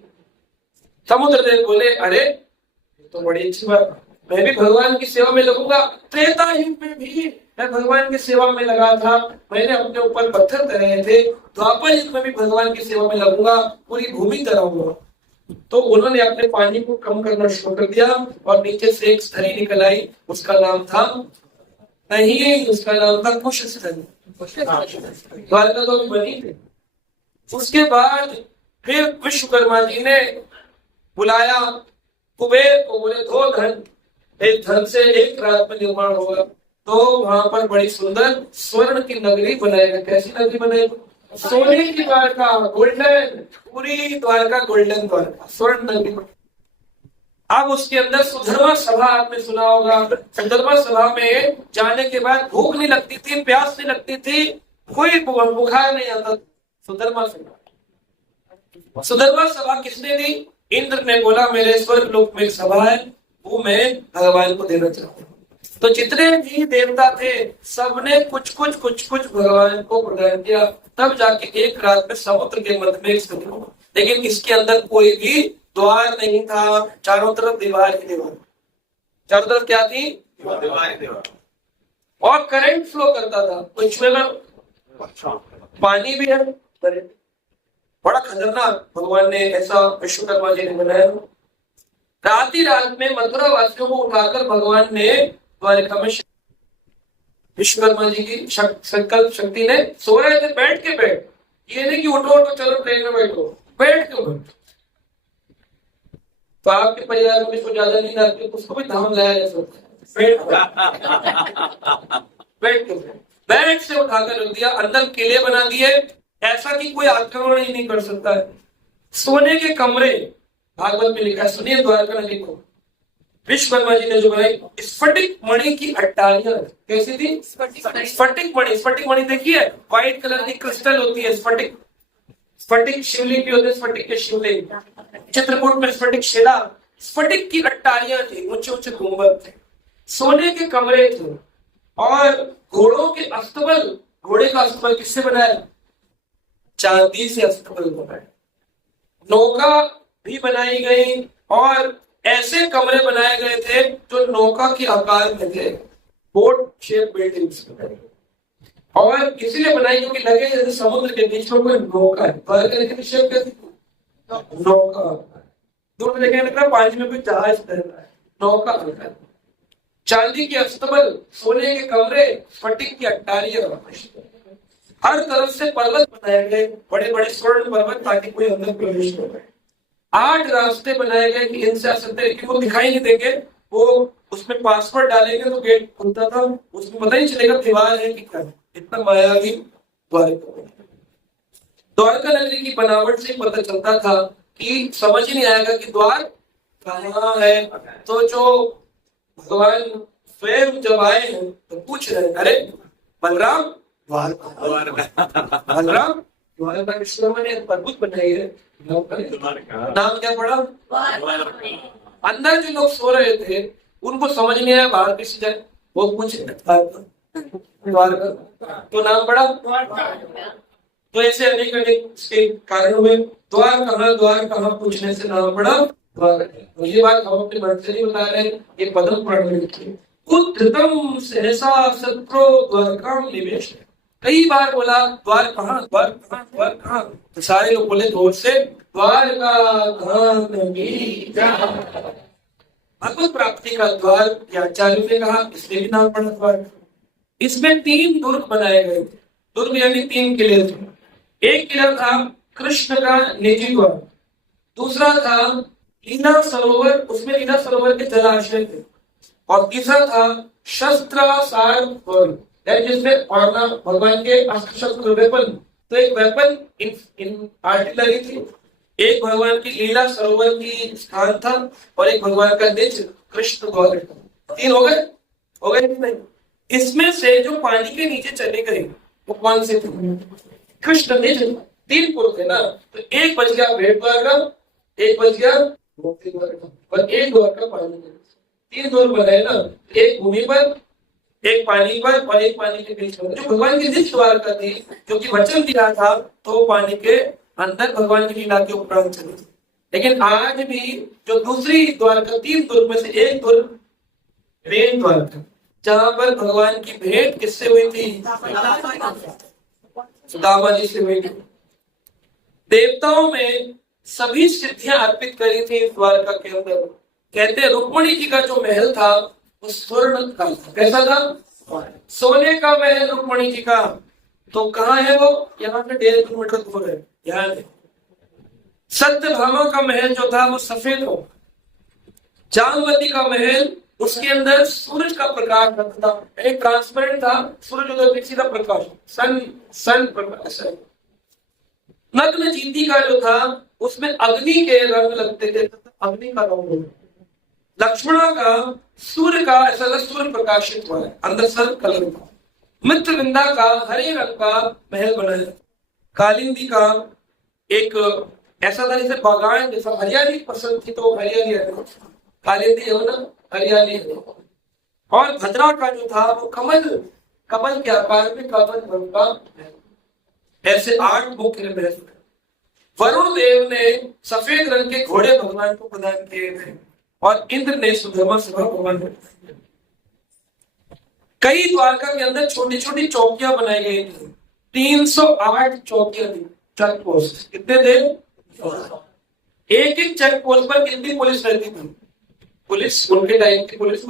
समुद्र देव बोले अरे तो बड़ी अच्छी बात, मैं भी भगवान की सेवा में लगूंगा। त्रेता युग में भी मैं भगवान की सेवा में लगा था, मैंने अपने ऊपर पत्थर तराए थे। द्वापर युग में भी भगवान की सेवा में लगूंगा, पूरी भूमि तराऊंगा। तो उन्होंने अपने पानी को कम करना शुरू कर दिया और नीचे से एक स्थली निकल आई, उसका नाम था नहीं, उसका नाम था कुशस्थल। द्वारका तो अभी बनी थी। उसके बाद फिर विश्वकर्मा जी ने बुलाया कुबेर को, बोले दो धन, एक धन से एक रात में निर्माण होगा। तो वहां पर बड़ी सुंदर स्वर्ण की नगरी बनाएगा। कैसी नगरी बनाएगा? सोने की द्वारका, गोल्डन, पूरी द्वारका गोल्डन द्वारका, स्वर्ण नगरी। अब उसके अंदर सुधर्मा सभा आपने सुना होगा। सुधर्मा सभा में जाने के बाद भूख नहीं लगती थी, प्यास नहीं लगती थी, कोई बुखार नहीं आता। सुधर्मा सभा, सुधर्मा सभा किसने दी? इंद्र ने बोला मेरे स्वर्ग लोक में सभा है, वो मैं भगवान को देना चाहता हूँ। तो जितने भी देवता थे सबने कुछ कुछ भगवान को प्रदान किया। तब जाके एक रात में समुद्र के मध्य में स्थित हुआ। लेकिन इसके अंदर कोई भी द्वार नहीं था, चारों तरफ दीवार ही दीवार। चारों तरफ क्या थी? दीवार ही दीवार। और करंट फ्लो करता था। कुछ में पानी भी है, करंट। बड़ा खतरनाक भगवान ने ऐसा विश्वकर्मा जी ने बनाया। रात ही रात में मथुरा वासियों को उठाकर भगवान ने द्वारिका में, विश्वकर्मा जी की संकल्प शक्ति ने, सो रहे थे बैठ के, ये नहीं कि उठो उठो चलो ट्रेन में बैठो, बैठ के बैठो। तो आपके परिवार में जिसको ज्यादा नींद आती है उसको भी धाम लाया जा सकता है। बैठ से उठाकर रख दिया, अंदर किले बना दिए, ऐसा कि कोई आक्रमण ही नहीं कर सकता है। सोने के कमरे, भागवत में लिखा है, सुनिए द्वारका नगरी को विश्वकर्मा जी ने जो बनाई, स्फटिक मणि की अट्टालियां। कैसी थी? स्फटिक मणि। स्फटिक मणि देखिए, व्हाइट कलर की क्रिस्टल होती है स्फटिक। स्फटिक शिवलिंग भी होते हैं, स्फटिक के शिवलिंग। चित्रकूट में स्फटिक शिला, स्फटिक की अट्टालियां थी, ऊंचे ऊंचे गुंबद थे, सोने के कमरे थे। और घोड़ों के अस्तबल, घोड़े का अस्तबल किससे बनाया? चांदी से अस्तबल बनाया। नौका भी बनाई गई और ऐसे कमरे बनाए गए थे जो नौका के आकार में थे, बोट शेप बिल्डिंग्स। और इसीलिए बनाई क्योंकि लगे जैसे समुद्र के बीच में कोई नौका है। द्वारका की शेप कैसी? नौका। दूर देखने लगा पानी में कोई जहाज तैर रहा है, नौका। चांदी के अस्तबल, सोने के कमरे, स्फटिक की अट्टालियां, हर तरफ से पर्वत बनाए गए, बड़े बड़े स्वर्ण पर्वत, ताकि कोई अंदर प्रवेश न करे। 8 रास्ते बनाए गए कि इनसे आ सकते हैं, वो दिखाई नहीं देंगे। वो उसमें पासवर्ड डालेंगे तो गेट खुलता था, उसमें पता नहीं चलेगा दीवार है कि क्या। इतना मायावी द्वारका। द्वारका नगरी की बनावट से पता चलता था कि समझ ही नहीं आएगा कि द्वार कहाँ है। तो जो भगवान स्वयं जब आए हैं तो पूछ रहे हैं, अरे बलराम बलराम द्वारका विश्वकर्मा ने अद्भुत बनाई है, नाम क्या पड़ा? अंदर जो लोग सो रहे थे उनको समझ नहीं आया बाहर किसी जाए, वो पूछे द्वारका, तो नाम पड़ा। तो ऐसे अनेक अनेक कारण हुए। द्वार कहाँ पूछने से नाम पड़ा द्वारका। ये बात हम अपने मन से नहीं बता रहे, ये पद्म पुराण में लिखी है। उत्तम सहसा सत्रो द्वारकाम निवेश। कई बार बोला द्वार कहाँ, द्वार कहाँ, द्वार कहाँ। तो सारे लोग बोले जोर से, द्वारका धाम की जय। भगवत प्राप्ति का द्वार आचार्य ने कहा, इसलिए भी नाम पड़ा द्वार। इसमें 3 दुर्ग बनाए गए थे। दुर्ग यानी 3 किले थे। एक किला था कृष्ण का निजी द्वार, दूसरा था लीला सरोवर, उसमें लीला सरोवर के जलाशय थे, और तीसरा था शस्त्रासार द्वार, जिसमें भगवान के अस्त्र शस्त्र वेपन। तो एक वेपन इन आर्टिलरी थी, एक भगवान की लीला सरोवर की स्थान था, और एक भगवान का निज कृष्ण द्वार। 3 हो गए नहीं? इसमें से जो पानी के नीचे चले गए वो कौन से थे? कृष्ण निज 3 पुरुष थे ना। तो एक बच गया भेड़ द्वार का, एक बच गया मुक्ति द्वार का, और एक द्वार का पानी में। 3 द्वार बनाए ना, एक भूमि पर, एक पानी पर, और एक पानी के बीच में। जो भगवान की निज द्वार का थी, क्योंकि वचन दिया था, तो पानी के अंदर भगवान की लीला के उपरांत चली। लेकिन आज भी जो दूसरी द्वारका, 3 दुर्ग में से एक दुर्ग मेन द्वारका, जहां पर भगवान की भेंट किससे हुई थी? सुदामा जी से हुई थी। देवताओं में सभी सिद्धियां अर्पित करी थी इस द्वारका के अंदर। कहते हैं रुक्मणी जी का जो महल था वो स्वर्ण का था। कैसा था? सोने का महल रुक्मणी जी का, तो कहाँ है वो? यहाँ से 1.5 किलोमीटर दूर है। यहाँ है। सत्यभामा का महल जो था वो सफेद हो। जामवती का महल, उसके अंदर सूरज का प्रकाश था, एक ट्रांसपेरेंट था, सूरज उदय सीधा प्रकाश, सन प्रकाश है। नग्न जीती का जो था उसमें अग्नि के रंग लगते थे, अग्नि का रंग। लक्ष्मणा का सूर्य का ऐसा सूर्य प्रकाशित हुआ है, अंदर सन कलर का। मित्रविंदा का हरे रंग का महल बनाया। कालिंदी का एक ऐसा था जैसे बागान जैसा, हरियाली पसंद थी तो हरियाली है, कालिंदी हो ना, हरियाली है। और भद्रा का जो था वो कमल के आकार में कमल रंग का महल। ऐसे 8 मुख्य महल। वरुण देव ने सफेद रंग के घोड़े भगवान को प्रदान किए थे और इंद्र ने सुधर्मा सभा भवन। कई द्वारका के अंदर छोटी छोटी चौकियां बनाई गई थी। 308 चौकियां थी, चेक पोस्ट। कितने थे? एक एक चेक पोस्ट पर कितनी पुलिस रहती थी? पुलिस उनके टाइम की पुलिस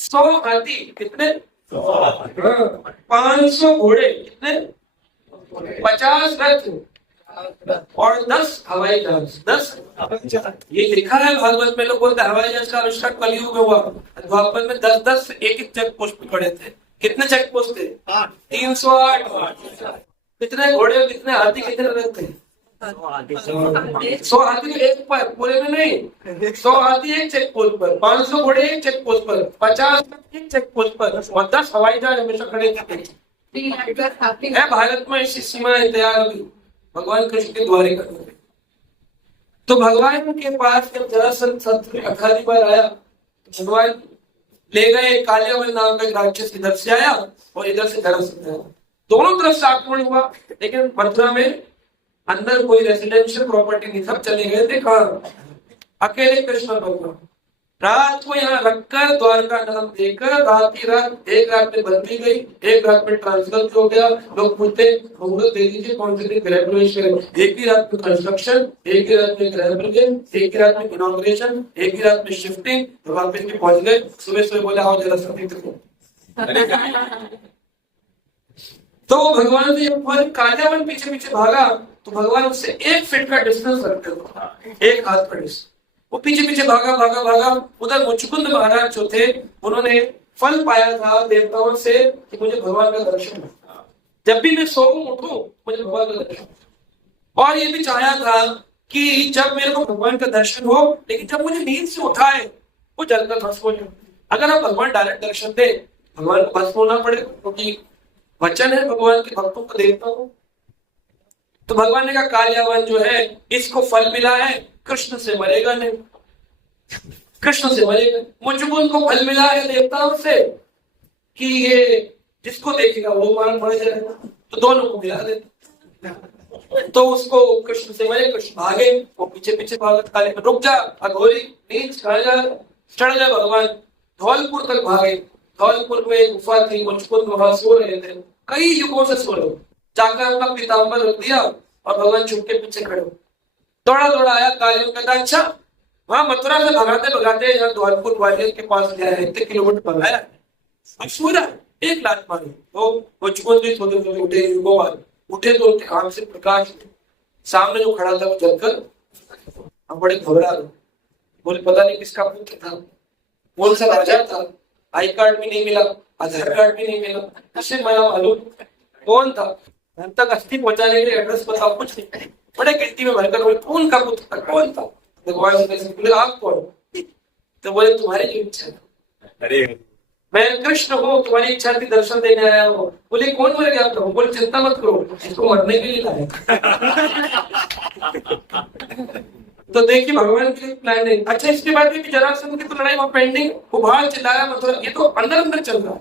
100 हाथी, कितने? 500 घोड़े, कितने? 50 रथ और 10 हवाई जहाज। 10 ये लिखा है भागवत में। लोग बोलते हैं हवाई जहाज का आविष्कार कलयुग में हुआ। द्वापर में 10 एक चेक पोस्ट पे खड़े थे। कितने चेक पोस्ट थे? 308। कितने घोड़े, कितने हाथी, कितने रथ थे? 100 हाथी एक पर, पूरे में नहीं। 100 हाथी एक चेक पोस्ट पर, 500 घोड़े एक चेक पोस्ट पर, 50 एक चेक पोस्ट पर और 10 हवाई जहाज हमेशा खड़े थे। भारत में ऐसी सीमाएं तैयार हुई भगवान कृष्ण के द्वारे करने में। तो भगवान के पास जब जरासंध सत्र 18 बार आया, भगवान ले गए। कालियावन नाम का राक्षस इधर से आया और इधर से जरासंध आया। दोनों तरफ से आक्रमण हुआ, लेकिन मथुरा में अंदर कोई रेसिडेंशियल प्रॉपर्टी नहीं, सब चले गए थे। कहाँ? अकेले कृष्ण भगवान। रात को यहाँ रखकर द्वारका नाम देकर रात की रात, एक रात में बदली गई, एक रात में ट्रांसफर हो गया। लोग पूछते मुहूर्त दे दीजिए कौन से दिन गृह प्रवेश करें। एक ही रात में कंस्ट्रक्शन, एक ही रात में गृह प्रवेश, एक ही रात में इनॉग्रेशन, एक ही रात में शिफ्टिंग। तो वापस भी पहुंच गए। सुबह सुबह बोले आओ जरा सभी को। तो भगवान से जब कालियावन पीछे पीछे भागा तो भगवान उससे 1 फीट का डिस्टेंस रखते थे, 1 हाथ का डिस्टेंस। वो पीछे पीछे भागा भागा भागा। उधर मुचकुंद महाराज जो थे उन्होंने फल पाया था देवताओं से कि मुझे भगवान का दर्शन हो। जब भी मैं सोऊं उठूं मुझे भगवान का दर्शन। और ये भी चाहा था कि जब मेरे को भगवान का दर्शन हो, लेकिन जब मुझे नींद से उठाए वो जलकर भस्म हो जाए। अगर आप भगवान डायरेक्ट दर्शन दे, भगवान को भस्म होना पड़े, क्योंकि वचन है भगवान के भक्तों को देवता हो। तो भगवान ने कहा कालियावन जो है इसको फल मिला है, कृष्ण से मरेगा नहीं, कृष्ण से मरेगा। मुझको उनको फल मिला है देवताओं से कि ये जिसको देखेगा वो मर जाएगा, तो दोनों को मिला देते। तो उसको कृष्ण से मरे, कृष्ण भागे, वो पीछे पीछे भागत काले रुक जा अघोरी, नीच चढ़ गए भगवान। धौलपुर तक भागे। धौलपुर में गुफा थी, मुझको वहां सो रहे थे, कई युगों से सो रहे। जाकर अपना पीताम्बर रख दिया और भगवान छुप के पीछे खड़े। दौड़ा दौड़ा आया कालियों कहता अच्छा वहां मथुरा से भगाते भगाते यहाँ धौलपुर ग्वालियर के पास गया है, 1 किलोमीटर भगाया, अब सो रहा है। 1 लात मारी तो मुझको उठे युगों बाद उठे तो उनके आंख से प्रकाश, सामने जो खड़ा था वो जलकर हम बड़े घबरा गए। बोले पता नहीं किसका पुत्र था, कौन सा राजा था, आई कार्ड भी नहीं मिला, आधार कार्ड भी नहीं मिला, किससे मैं मालूम कौन था, घर तक अस्थि पहुंचाने के लिए एड्रेस बताओ, कुछ नहीं। बड़े गिनती में भरकर बोले कौन का पुत्र था, कौन था। भगवान बोले आप कौन? तो बोले तुम्हारी जो इच्छा है, मैं कृष्ण हूँ, तुम्हारी इच्छा की दर्शन देने आया हूँ। बोले कौन मर गया प्रभु? बोले चिंता मत करो, इसको मरने के लिए लाया। तो देखिए भगवान की प्लानिंग। अच्छा इसके बाद भी जरासंध की तो लड़ाई वहां पेंडिंग, वो बाहर चिल्लाया मथुरा, ये तो अंदर अंदर चल रहा है।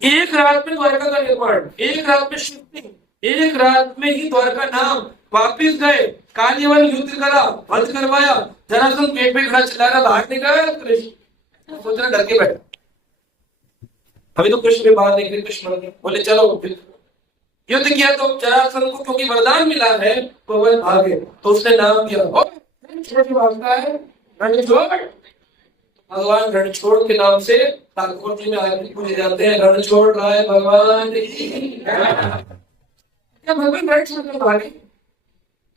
1 रात में द्वारका का निर्माण, 1 रात में शिफ्टिंग, 1 रात में ही द्वारका नाम। वापिस गए, कालियावन युद्ध करा, वध करवाया। जरासंध पेट पे खड़ा चिल्ला रहा, बाहर निकल कृष्ण। सोच रहा डर के बैठा, अभी तो कृष्ण भी बाहर निकले। कृष्ण बोले चलो युद्ध किया। तो जरासंध को क्योंकि वरदान मिला है तो वह भागे, तो उसने नाम दिया भागता है। भगवान रणछोड़ के नाम से ठाकुर जी में आरती पूजे जाते हैं। रणछोड़ राय भगवान की क्या भगवान रणछोड़ के भागे।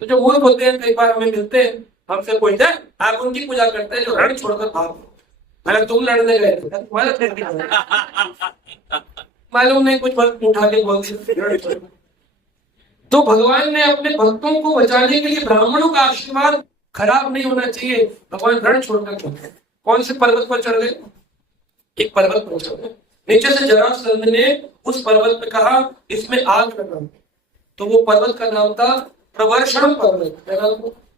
तो जो मूर्ख होते हैं कई बार हमें मिलते हैं, हमसे पूछते हैं आप उनकी पूजा करते हैं जो रण छोड़कर भाग। अगर तुम लड़ने गए थे तुम्हारा मालूम नहीं कुछ बात उठा के बोल दिया। तो भगवान ने अपने भक्तों को बचाने के लिए ब्राह्मणों का आशीर्वाद खराब नहीं होना चाहिए, भगवान रण छोड़कर चले। कौन से पर्वत पर चढ़ गए? एक पर्वत पर चढ़ गए। नीचे से जरासंध ने उस पर्वत पे कहा इसमें आग लगा, तो वो पर्वत का नाम था प्रवर्षण पर्वत।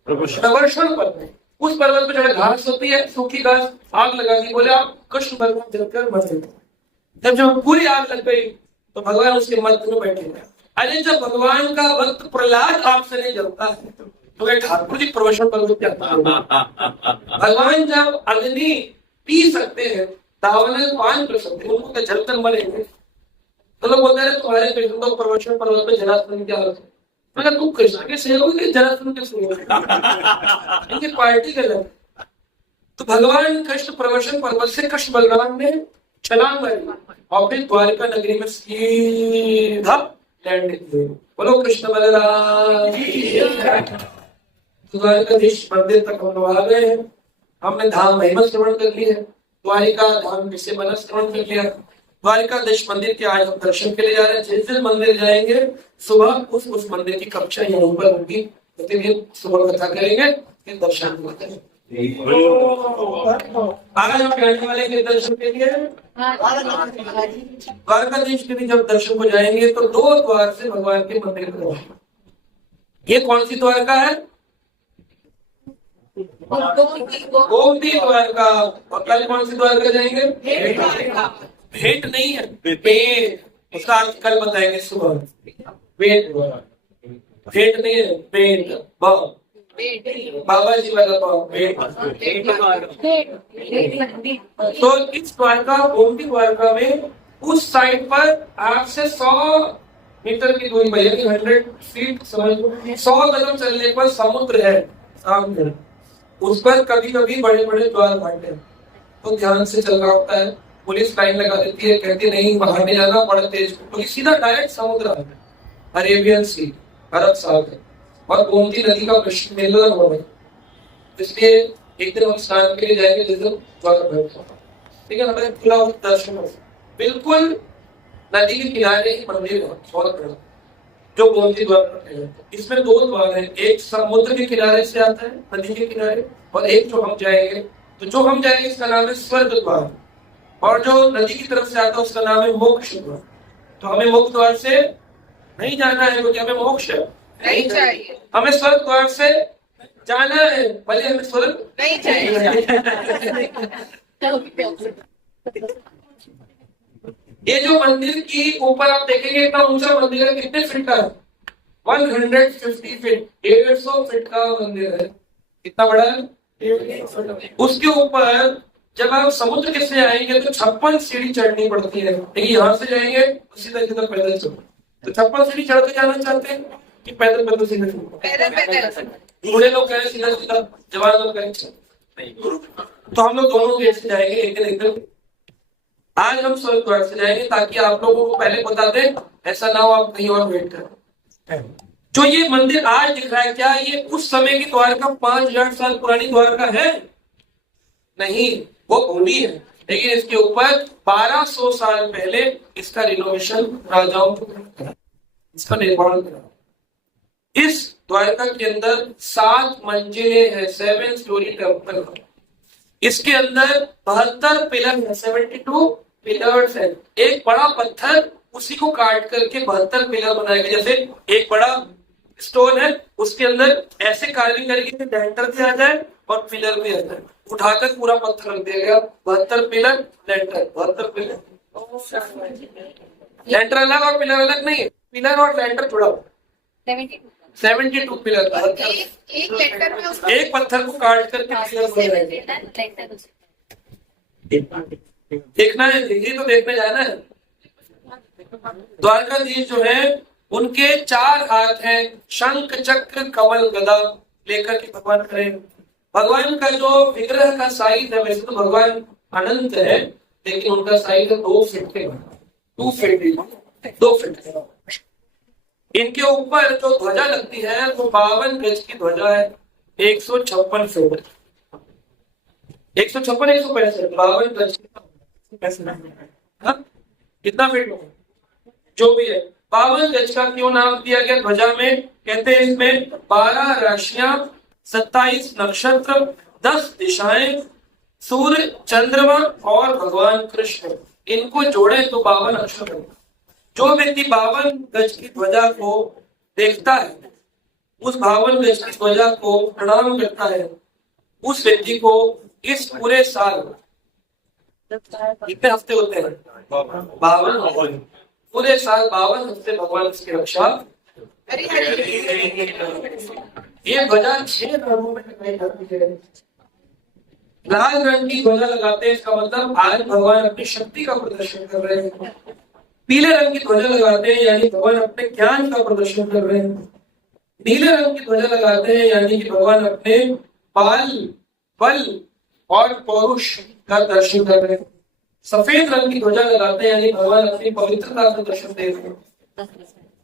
प्रवर्षण पर्वत। उस पर्वत पे जहाँ घास होती है, सूखी घास, आग लगा दी, बोले आप कृष्ण भगवान जलकर मर गए। जब पूरी आग लग गई तो भगवान उसके मध्य में बैठे गए। अरे जब भगवान का भक्त प्रहलाद आपसे नहीं जलता है तो ये ठाकुर जी प्रवचन पर्वत क्या था? भगवान जब अग्नि पी सकते हैं, दावने पान कर सकते हैं, उनको क्या जलकर मरेंगे? तो लोग बोलते हैं तुम्हारे कृष्ण तो प्रवचन पर्वत पे जलासन क्या होता है? मगर तुम कृष्ण के सहयोग के जलासन के सहयोग इनकी पार्टी गलत। तो भगवान कृष्ण प्रवचन पर्वत से कृष्ण बलराम ने छलांग मारी और फिर द्वारका नगरी में सीधा लैंडिंग हुई। बोलो कृष्ण बलराम। द्वारकाधीश मंदिर तक हम लोग आ गए हैं। हमने धाम महिमा श्रवण कर ली है, द्वारिका धाम किसे बना श्रवण कर लिया। द्वारिकाधीश मंदिर के आज हम दर्शन के लिए जा रहे हैं। जिस दिन मंदिर जाएंगे सुबह उस मंदिर की कक्षा यहाँ पर होगी, प्रतिदिन सुबह कथा करेंगे, फिर दर्शन करेंगे। आज हम जाने वाले के दर्शन के लिए द्वारकाधीश के भी जब दर्शन को जाएंगे तो 2 द्वार से भगवान के मंदिर को जाएंगे। ये कौन सी द्वारका है? गोमती द्वारका। और कल कौन सी द्वारका जाएंगे? भेंट नहीं है, पेट। उसका अर्थ कल बताएंगे सुबह। पेट भेंट नहीं है, पेट। बाबा जी वाला तो इस द्वारका गोमती द्वारका में उस साइड पर आपसे 100 मीटर की दूरी पर, यानी 100 फीट समझ लो, 100 कदम चलने पर समुद्र है सामने। उस पर कभी कभी बड़े बड़े द्वार बांटे, तो ध्यान से चलना होता है। पुलिस लाइन लगा देती है, कहती नहीं बाहर नहीं जाना, बड़ा तेज, पुलिस सीधा डायरेक्ट समुद्र है, अरेबियन सी, अरब सागर। और गोमती नदी का प्रश्न मेला हो है, इसलिए एक दिन हम स्नान के लिए जाएंगे जिस दिन द्वार बैठा, ठीक है, हमें खुला दर्शन हो। बिल्कुल नदी के किनारे ही मंदिर है, बहुत बड़ा, जो गोमती द्वार पर है। इसमें 2 द्वार हैं, एक समुद्र के किनारे से आता है, नदी के किनारे, और एक जो हम जाएंगे, तो जो हम जाएंगे इसका नाम है स्वर्ग द्वार, और जो नदी की तरफ से आता है उसका नाम है मोक्ष द्वार। तो हमें मोक्ष द्वार से नहीं जाना है, क्योंकि हमें मोक्ष नहीं चाहिए, हमें स्वर्ग द्वार से जाना है, भले हमें स्वर्ग नहीं चाहिए। ये जो मंदिर की ऊपर आप देखेंगे इतना ऊंचा मंदिर है, कितने फीट का है? 150 फीट, 150 फीट का मंदिर है। कितना बड़ा है? उसके ऊपर जब आप समुद्र के से आएंगे तो 56 सीढ़ी चढ़नी पड़ती है, लेकिन यहाँ से जाएंगे तो सीधा सीधा पैदल चलो। तो 56 सीढ़ी चढ़ के जाना चाहते हैं कि पैदल पैदल सीधा? बूढ़े लोग कहें सीधा सीधा, जवान लोग कहें नहीं। तो हम लोग दोनों गेट जाएंगे, एक दिन। आज हम स्वर्ग द्वार से जाएंगे ताकि आप लोगों को पहले बता दें, ऐसा ना हो आप कहीं और वेट करें। जो ये मंदिर आज दिख रहा है, क्या ये उस समय की द्वारका 5000 साल पुरानी द्वारका है? नहीं, वो भूमि है, लेकिन इसके ऊपर 1200 साल पहले इसका रिनोवेशन राजाओं को, इसका निर्माण करा। इस द्वारका के अंदर 7 मंजिलें हैं, 7 स्टोरी टेम्पल। इसके अंदर 72 पिलर है, 72 पिलर्स है। एक बड़ा पत्थर, उसी को काट करके 72 पिलर बनाए गए। जैसे एक बड़ा स्टोन है, उसके अंदर ऐसे कार्विंग करके लेंटर भी आ जाए और पिलर भी आ जाए, उठाकर पूरा पत्थर रख दिया गया। 72 पिलर, लेंटर, 72 पिलर। लेंटर अलग और पिलर अलग नहीं है, पिलर और लेंटर जुड़ा हुआ। 72 पिलर, एक पत्थर को काट करके देखना है, ये तो देखने जाना है। द्वारकाधीश जो है उनके 4 हाथ हैं, शंख चक्र कमल गदा लेकर के भगवान खड़े। भगवान का जो विग्रह का साइज है, वैसे तो भगवान अनंत है, लेकिन उनका साइज है 2 फीट के, 2 फीट, 2 फीट। इनके ऊपर जो ध्वजा लगती है वो 52 गज की ध्वजा है, 156 फीट, 156 165 52 गज कितना फीट जो भी है। 52 गज का क्यों नाम दिया गया ध्वजा में? कहते हैं इसमें 12 राशियां, 27 नक्षत्र, 10 दिशाएं, सूर्य, चंद्रमा और भगवान कृष्ण, इनको जोड़े तो 52 अक्षर है। जो व्यक्ति 52 गज की ध्वजा को देखता है, उस 52 गज की ध्वजा को प्रणाम करता है, उस व्यक्ति को इस पूरे साल कितने हफ्ते होते हैं? 52। पूरे साल 52 हफ्ते भगवान की रक्षा। ये ध्वजा 6 रंगों में लगाई जाती है। लाल रंग की ध्वजा लगाते हैं, इसका मतलब आज भगवान अपनी शक्ति का प्रदर्शन कर रहे हैं। पीले रंग की ध्वजा लगाते हैं, यानी भगवान अपने ज्ञान का प्रदर्शन कर रहे हैं। नीले रंग की ध्वजा लगाते हैं, यानी कि भगवान अपने बल और पौरुष का दर्शन कर रहे हैं। सफेद रंग की ध्वजा लगाते हैं, यानी भगवान अपनी पवित्रता का दर्शन दे रहे हैं।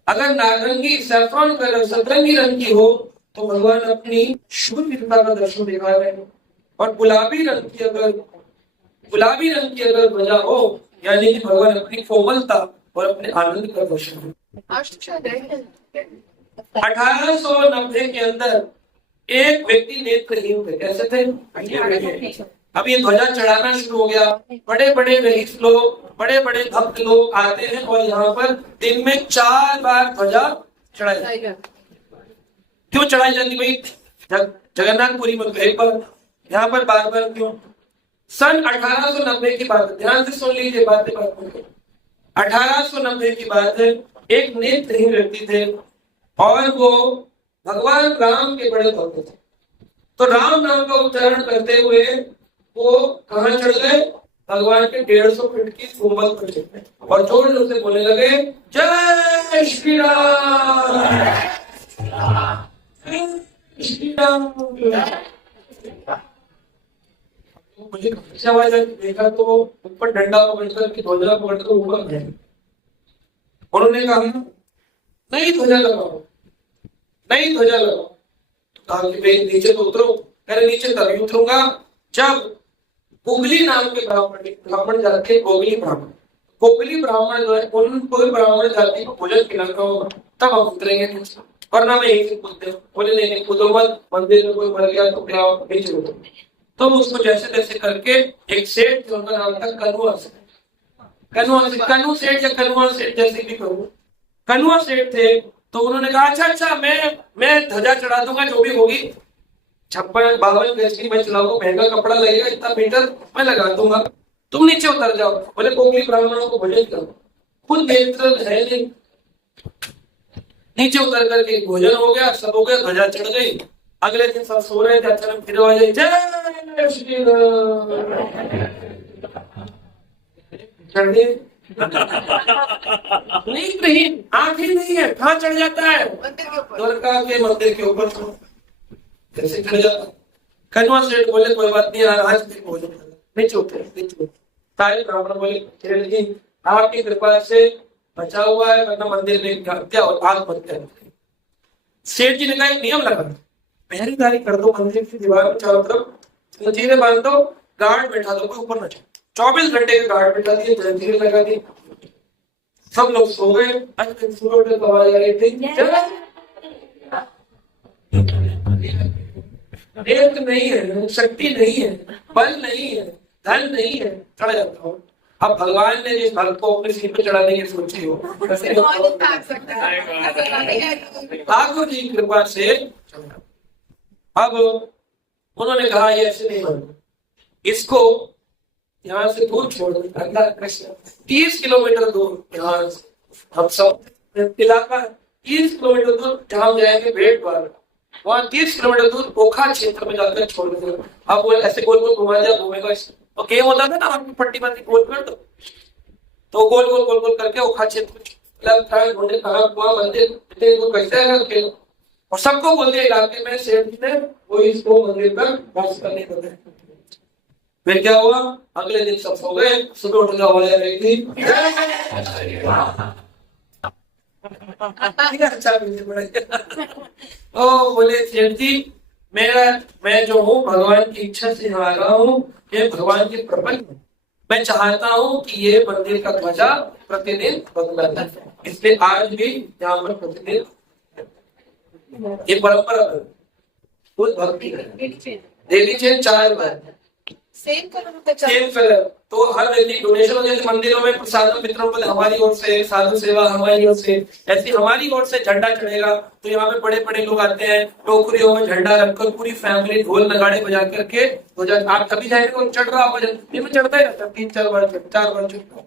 अगर नारंगी सैफरॉन कलर सतरंगी रंग की हो तो भगवान अपनी शूरवीरता का दर्शन दिखा रहे हैं। और गुलाबी रंग की अगर ध्वजा हो, यानी कि भगवान अपनी कोमलता और अपने आनंद का दर्शन। 1890 के अंदर एक व्यक्ति नेत्रहीन थे। कैसे थे? अब ये ध्वजा चढ़ाना शुरू हो गया। बड़े बड़े रईस लोग, बड़े बड़े भक्त लोग आते हैं और यहाँ पर दिन में 4 बार ध्वजा चढ़ाई जाती है। क्यों चढ़ाई जाती भाई? जगन्नाथपुरी में एक बार, यहाँ पर बार बार क्यों? सन 1890 की बात है, ध्यान से सुन लीजिए बातें। 1890 की बात है। एक नेत्रहीन व्यक्ति थे और वो भगवान राम के बड़े भक्त थे। तो राम नाम का उच्चारण करते हुए वो कहाँ चढ़ गए? भगवान के 150 फीट की गुंबद पर चढ़ गए और जोर जोर से बोलने लगे, जय श्री राम, श्री राम। मुझे आवाज देखा तो ऊपर डंडा पकड़कर की ध्वजा पकड़कर ऊपर गए। उन्होंने कहा, नहीं ध्वजा लगाओ, नहीं ध्वजा लगाओ। कहा कि नीचे तो उतरो। अरे नीचे तभी उतरूंगा जब गोगली नाम के ब्राह्मण जाते, गोगली ब्राह्मण जो है, उन कोई ब्राह्मण जाति को भोजन खिलाता होगा, तब हम उतरेंगे नीचे। वरना मैं यही बोलते हैं, बोले नहीं कूदो मत, मंदिर में कोई मर गया तो क्या नीचे उतरो। तो उसको जैसे तैसे करके एक सेठ, जो उनका नाम था कनुआ सेठ या कनुआ सेठ, जैसे भी कहूँ, कनुआ सेठ थे। तो उन्होंने कहा, अच्छा मैं ध्वजा चढ़ा दूंगा, जो भी होगी 56-52 गज की मैं चलाऊंगा, महंगा कपड़ा लगेगा, इतना मीटर मैं लगा दूंगा, तुम नीचे उतर जाओ। बोले कोगली ब्राह्मणों को भोजन करो, खुद नेत्र है नहीं। नीचे उतर करके भोजन हो गया, सब हो गया, ध्वजा चढ़ गई। अगले दिन सब सो रहे थे, अचानक फिर आवाज आई, जय श्री राम। नहीं, आंख ही नहीं है, कहाँ चढ़ जाता है? द्वारका के मंदिर के ऊपर कैसे चढ़ जाता? कनुआ सेठ बोले, कोई बात नहीं, आज नीचे उतरे। सारे ब्राह्मण बोले, जी आपकी कृपा से बचा हुआ है, वरना मंदिर में क्या और आग मत कर। सेठ जी ने कहा, एक नियम लगा, पहरेदारी कर दो मंदिर की दीवार में चारों तरफ, जंजीरें बांध दो, गार्ड बैठा दो, कोई ऊपर न जाए। 24 घंटे के गार्ड बैठा दिए, जंजीरें लगा दी, सब लोग सो गए। सूर्य को आवाज आ रही थी, एक नहीं है, शक्ति नहीं है, बल नहीं है, धन नहीं है, चढ़ जाता हो। अब भगवान ने जिस भक्त को अपने सिर पे चढ़ाने की सोची हो, ठाकुर जी की कृपा से। अब उन्होंने कहा, ये ऐसे नहीं बनता, इसको यहाँ से दूर छोड़ दो। 30 किलोमीटर दूर यहाँ हम सब इलाका, 30 किलोमीटर दूर जहाँ जाएंगे भेड़ द्वार, वहाँ 30 किलोमीटर दूर ओखा क्षेत्र में जाकर छोड़ दो। अब वो ऐसे गोल गोल घुमा दिया, घूमेगा। तो गेम होता था ना, आपकी पट्टी बंदी गोल कर दो, तो गोल गोल करके ओखा क्षेत्र में ढूंढे, कहा मंदिर कैसे है, और सबको बोल दिया इलाके में सेठ जी ने कोई इसको मंदिर पर वापस करने को दे। फिर क्या हुआ, अगले दिन सब सो गए, सुबह उठ के आवाज आ रही थी अच्छा ओ बोले सेठ जी मैं जो हूँ भगवान की इच्छा से यहाँ आ रहा हूँ, ये भगवान के प्रपंच में मैं चाहता हूँ कि ये मंदिर का ध्वजा प्रतिदिन बदलता है, इसलिए आज भी यहाँ पर प्रतिदिन ये परंपरा बहुत भक्ति है। डेली चेंज 4 बार सेम सेम कलर। तो हर व्यक्ति डोनेशन हो, जैसे मंदिरों में प्रसाद वितरण पर हमारी ओर से, साधु सेवा हमारी ओर से, ऐसे हमारी ओर से झंडा चढ़ेगा। तो यहाँ पे बड़े बड़े लोग आते हैं, टोकरियों में झंडा रखकर पूरी फैमिली ढोल नगाड़े बजा करके आप कभी जाएंगे चढ़ रहा में चढ़ता ही रहता, 3-4 बार 4 बार चढ़ता।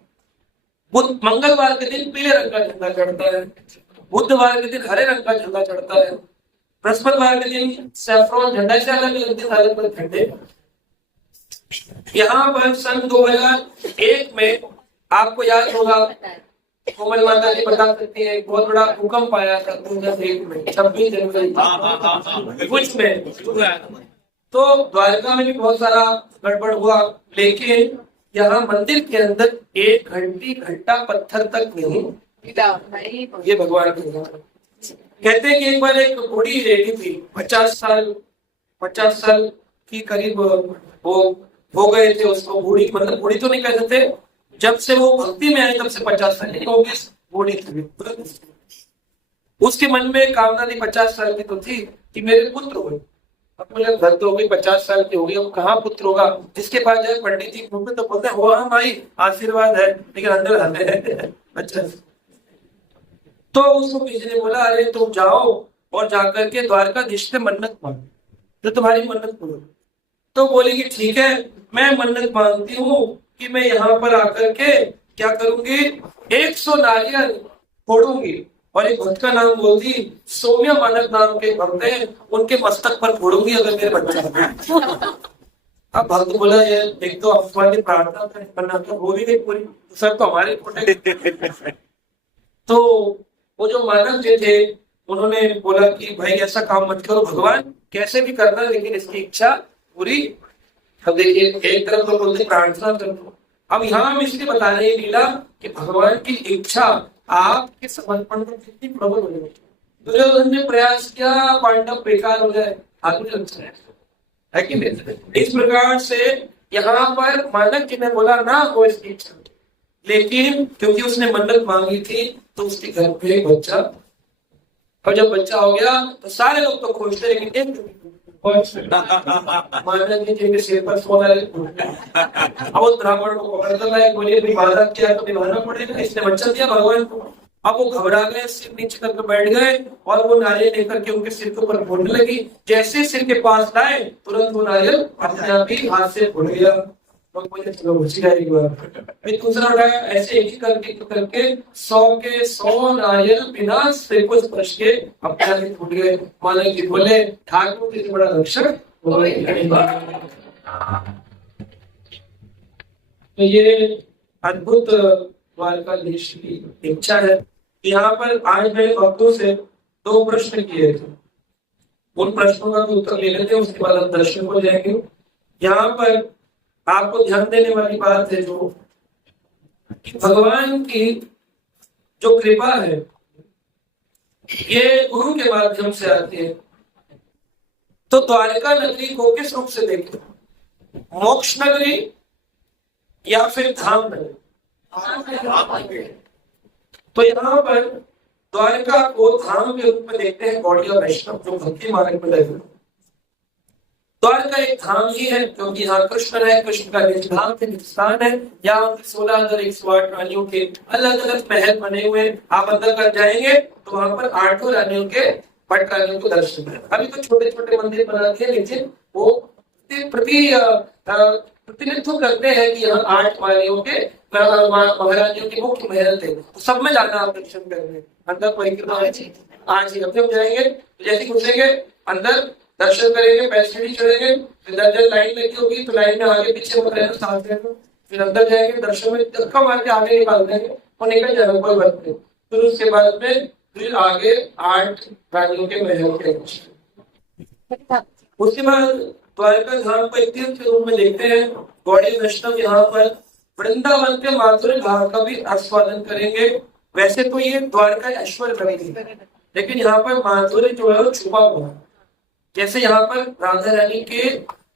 बुध मंगलवार के दिन पीले रंग का झंडा चढ़ता है, बुधवार के दिन हरे रंग का झंडा चढ़ता है, बृहस्पतिवार के दिन सैफ्रॉन झंडा से अलग झंडे। यहाँ पर सन 2001 में आपको याद होगा, कोमल माता जी बता सकती है, एक बहुत बड़ा भूकंप आया था 2001 में 26 जनवरी कुछ में। तो द्वारका में भी बहुत सारा गड़बड़ हुआ, लेकिन यहाँ मंदिर के अंदर एक घंटा पत्थर तक नहीं, ये भगवान की कहते हैं कि एक बार एक बूढ़ी लेडी थी, 50 साल की करीब वो हो गए थे उसको, बूढ़ी मतलब बूढ़ी तो नहीं कह सकते, जब से वो भक्ति में आई तब से 50 साल की हो गई बूढ़ी थी। उसके मन में कामना थी, 50 साल की तो थी कि मेरे पुत्र हो। अब बोले घर तो हो गई, 50 साल की हो गई, अब कहाँ पुत्र होगा, जिसके पास जाए पंडित जी तो बोलते हो हम भाई आशीर्वाद है, लेकिन अंदर है अच्छा। तो उसको किसी ने बोला अरे तुम जाओ और जाकर के द्वारकाधीश से मन्नत मांगो, तो तुम्हारी मन्नत पूरी। तो बोले कि ठीक है, मैं मन्नत मांगती हूँ कि मैं यहाँ पर आकर के क्या करूंगी, 100 नारियल फोड़ूंगी और एक भक्त का नाम बोल दी, सौम्य मानक नाम के भक्त हैं, उनके मस्तक पर फोड़ूंगी अगर मेरे बच्चा। अब भक्त बोला ये एक तो हमारी प्रार्थना करना तो हो भी गई पूरी, सर तो हमारे फोटे। तो वो जो मानव जो थे उन्होंने बोला कि भाई ऐसा काम मत करो, भगवान कैसे भी करना लेकिन इसकी इच्छा पूरी। अब देखिए एक तरफ तो बोलते प्रार्थना करो, अब यहाँ हम इसलिए बता रहे हैं लीला कि भगवान की इच्छा आपके समर्पण में कितनी प्रबल हो जाए। दुर्योधन ने प्रयास किया, पांडव बेकार हो जाए, आगे है कि नहीं। इस प्रकार से यहाँ पर मानव जी ने बोला ना हो इसकी इच्छा, लेकिन क्योंकि उसने मन्नत मांगी थी तो उसके घर पे एक बच्चा, और जब बच्चा हो गया तो सारे लोग तो खुश थे, लेकिन के सिर पर सोना अब उस ब्राह्मण को पकड़ता है, बोलिए वादा किया तो निभाना पड़ेगा, इसने बच्चा दिया भगवान को। अब वो घबरा गए, सिर नीचे करके बैठ गए और वो नारियल लेकर के उनके सिर के ऊपर फोड़ने लगी। जैसे सिर के पास लाए तुरंत वो नारियल अपने आप ही हाथ से फूट गया। दूसरा उठाया, ऐसे एक ही करके 100 के 100 नारियल बिना सिर को स्पर्श के अपने आप ही फूट गए। मानो कि बोले ठाकुर की बड़ा रक्षक। तो ये अद्भुत द्वारकाधीश की इच्छा है। यहाँ पर आज मेरे भक्तों से 2 प्रश्न किए थे, उन प्रश्नों का उत्तर ले लेते हैं, उसके बाद हम दर्शन को जाएंगे। यहाँ पर आपको ध्यान देने वाली बात है जो कि भगवान की जो कृपा है ये गुरु के माध्यम से आती है। तो द्वारका नगरी को किस रूप से देखें, मोक्ष नगरी या फिर धाम नगरी? तो यहाँ पर द्वारका को धाम के रूप में देखते हैं गौड़िया वैष्णव जो भक्ति मार्ग में लगे। द्वारका एक धाम ही है क्योंकि यहाँ कृष्ण है, कृष्ण का निज धाम स्थान है। यहाँ 16,108 रानियों के अलग अलग महल बने हुए। आप अंदर कर जाएंगे तो वहां पर 8 रानियों के पट रानियों को दर्शन है। अभी तो छोटे छोटे मंदिर बना दिए, लेकिन वो प्रतिनिधित्व करते हैं कि यहाँ 8 रानियों के महारानियों के मुख्य महल थे। तो सब में जाना आप दर्शन करेंगे, अंदर परिक्रमा आज ही अपने जाएंगे। जैसे घुसेंगे अंदर दर्शन करेंगे, पैसे चढ़ेंगे, फिर लाइन लगी होगी तो लाइन में आगे पीछे मत रहना, साथ रहना। फिर अंदर जाएंगे, दर्शन में धक्का मार के आगे निकाल देंगे और निकल जाना, कोई बात नहीं। फिर उसके बाद में फिर आगे 8 रानियों के महल के। उसके बाद द्वारका धाम को एक तीर्थ के रूप में देखते हैं। गौड़ी वैष्णव यहाँ पर वृंदावन के माधुर्य भाव का भी आस्वादन करेंगे। वैसे तो ये द्वारका ऐश्वर्य करेगी, लेकिन यहाँ पर माधुर्य जो है वो छुपा हुआ है। जैसे यहाँ पर राधा रानी के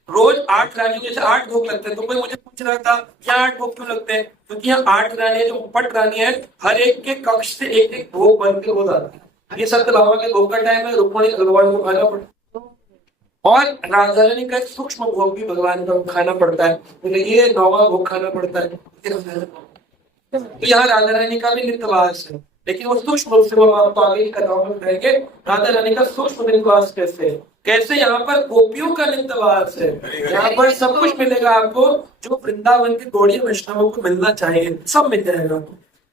रोज 8 रानियों जैसे 8 भोग लगते हैं, तो कोई मुझे पूछ रहा था यहाँ 8 भोग क्यों लगते हैं? क्योंकि यहाँ 8 रानी जो पट रानी है, हर एक के कक्ष से एक एक भोग बन के हो जाता है। ये सत्यभामा के भोग का टाइम है, रुक्मणी भगवान को खाना पड़ता है, और राधा रानी का एक सूक्ष्म भोग भी भगवान को खाना पड़ता है, तो ये 9वां भोग खाना पड़ता है। तो यहाँ राधा रानी का भी नित्यवास है, लेकिन वो सूक्ष्म रूप से वो आपको आगे की कथाओं में कहेंगे राधा रानी का सूक्ष्म नित्यवास कैसे है। कैसे यहाँ पर गोपियों का नित्यवास है, यहाँ पर सब कुछ मिलेगा आपको जो वृंदावन के गौड़ीय वैष्णवों को मिलना चाहिए, सब मिल जाएगा।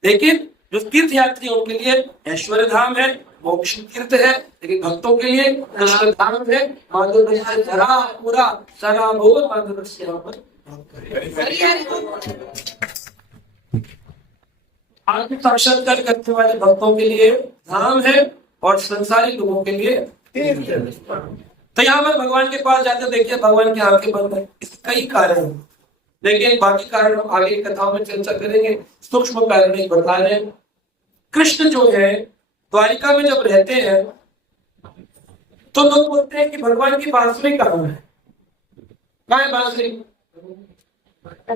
लेकिन जो तीर्थ यात्री उनके लिए ऐश्वर्य धाम है, मोक्ष तीर्थ है, लेकिन भक्तों के लिए कृष्ण धाम है। माधुर्य से भरा पूरा सराबोर माधुर्य से यहाँ पर आत्म साक्षात्कार करने वाले भक्तों के लिए धाम है और संसारी लोगों के लिए तीर्थ है। तो यहाँ पर भगवान के पास जाते देखिए भगवान की आंखें बंद है, इसके कई कारण है, लेकिन बाकी कारण हम आगे की कथाओं में चर्चा करेंगे। सूक्ष्म कारण नहीं बता रहे। कृष्ण जो है द्वारिका में जब रहते हैं तो लोग बोलते हैं कि भगवान की बांसुरी कहाँ है? कहाँ है बांसुरी?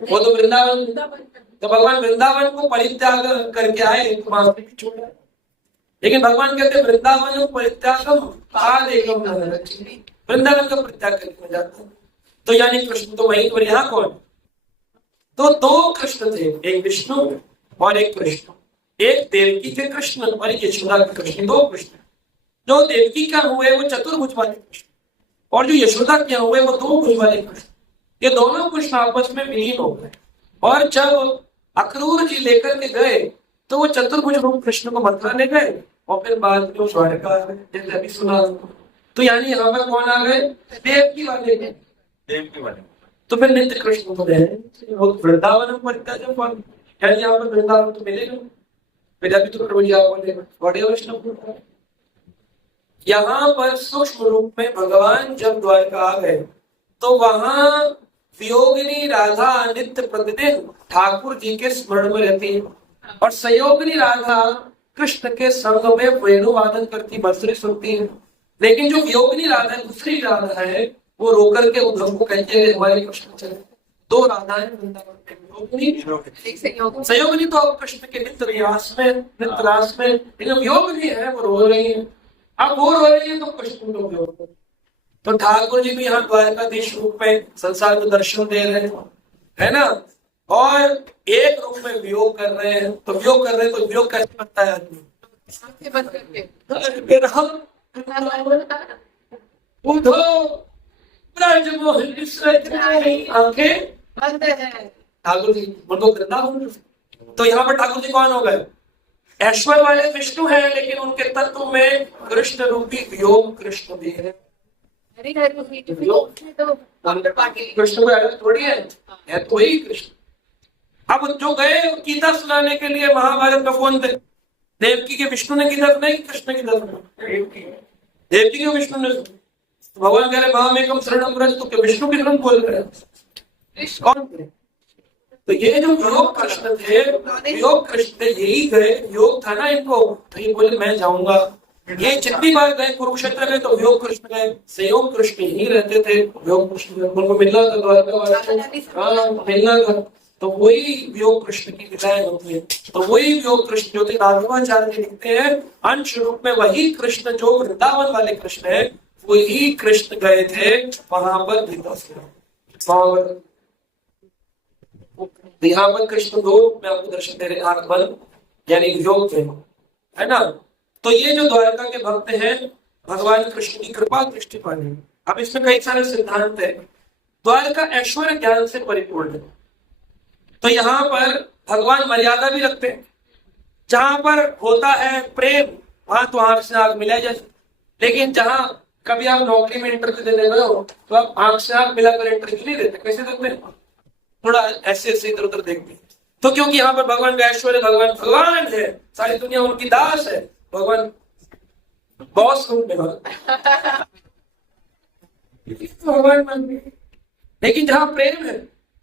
वो तो वृंदावन। तो भगवान वृंदावन को परित्याग करके आए तो बांसुरी की छोड़ा, लेकिन भगवान कहते हैं वृंदावन परित्यागम कालेकम न रक्षति, वृंदावन का परित्याग करके जाता है। तो यानी कृष्ण तो वहीं पर, यहाँ कौन? तो 2 कृष्ण थे, एक विष्णु और एक कृष्ण। एक देवकी के कृष्ण और एक यशोदा के कृष्ण, 2 कृष्ण। जो देवकी का हुए वो चतुर्भुज वाले कृष्ण, और जो यशोदा के हुए वो 2 भुज वाले कृष्ण। ये दोनों कृष्ण आपस में विलीन हो गए, और जब अक्रूर जी लेकर के गए तो वो चतुर्भुज रूप कृष्ण को मथुरा ले गए, और फिर बाद में द्वारका जैसे अभी सुना। तो यानी यहाँ पर कौन आ गए? देवकी वाले। देवकी वाले तो फिर नित्य कृष्ण को गए वृंदावन परित्याग कौन? यानी यहाँ पर वृंदावन तो मिलेगा, फिर अभी तो बड़े वैष्णव। यहाँ पर सूक्ष्म रूप में भगवान जब द्वारका आ गए तो वहां वियोगिनी राधा नित्य प्रतिदिन ठाकुर जी के स्मरण में रहती है, और संयोगिनी राधा कृष्ण के संग में वेणु वादन करती, बांसुरी सुनती है। लेकिन जो वियोगिनी राधा दूसरी राधा है वो रोकर के उद्धव को कहती है हमारे कृष्ण चले। 2 राधाएं संयोगिनी तो कृष्ण के नित्य रियास में नित्य रास में, लेकिन वियोगिनी है वो रो रही है। अब वो रो रही है तो कृष्ण को वियोग। तो ठाकुर जी भी यहाँ द्वारकाधीश रूप में संसार को दर्शन दे रहे हैं, है ना, और एक रूप में वियोग कर रहे हैं। तो वियोग कर रहे हैं तो वियोग कैसे बनता है आदमी? आंखें ठाकुर जी वृंदावन। तो यहाँ पर ठाकुर जी कौन हो गए? ऐश्वर्य वाले विष्णु हैं, लेकिन उनके तत्व में कृष्ण रूपी वियोग कृष्ण भी है। कृष्ण को अलग थोड़ी है तो वही कृष्ण। अब जो गए गीता सुनाने के लिए महाभारत में कौन थे? देवकी के विष्णु ने गीता सुनाई, कृष्ण की देवकी के विष्णु ने। भगवान कह रहे महामेकम शरणम व्रज, तो विष्णु की शरण बोल रहे कौन थे? तो ये जो योग कृष्ण थे, योग कृष्ण यही गए, योग था ना इनको, तो ये बोले मैं जाऊंगा। ये जितनी बार गए कुरुक्षेत्र गए तो योग कृष्ण गए, संयोग कृष्ण ही रहते थे। योग कृष्ण उनको मिलना था, मिलना था, तो वही योग कृष्ण की लीलाएं होती है। तो वही योग कृष्ण जो थे राघवाचार्य लिखते हैं अंश रूप में वही कृष्ण जो वृंदावन वाले कृष्ण है, वही कृष्ण गए थे वहां पर गीता सुना। यहाँ पर कृष्ण 2 में आपको दर्शन दे रहे, आंख बंद यानी योग थे, है ना। तो ये जो द्वारका के भक्त हैं भगवान कृष्ण की कृपा दृष्टि पानी। अब इसमें कई सारे सिद्धांत है। द्वारका ऐश्वर्य ज्ञान से परिपूर्ण है, तो यहाँ पर भगवान मर्यादा भी रखते हैं। जहां पर होता है प्रेम वहां तो आंख से आंख मिला जाए, लेकिन जहां कभी आप नौकरी में इंटरव्यू देने गए हो तो आप आंख से आंख मिलाकर इंटरव्यू नहीं देते। कैसे देते हैं? थोड़ा ऐसे ऐसे इधर उधर देखते हैं। तो क्योंकि यहाँ पर भगवान का ऐश्वर्य, भगवान भगवान है, सारी दुनिया उनकी दास है। भगवान बॉस रूप में भगवान मन में। लेकिन जहाँ प्रेम है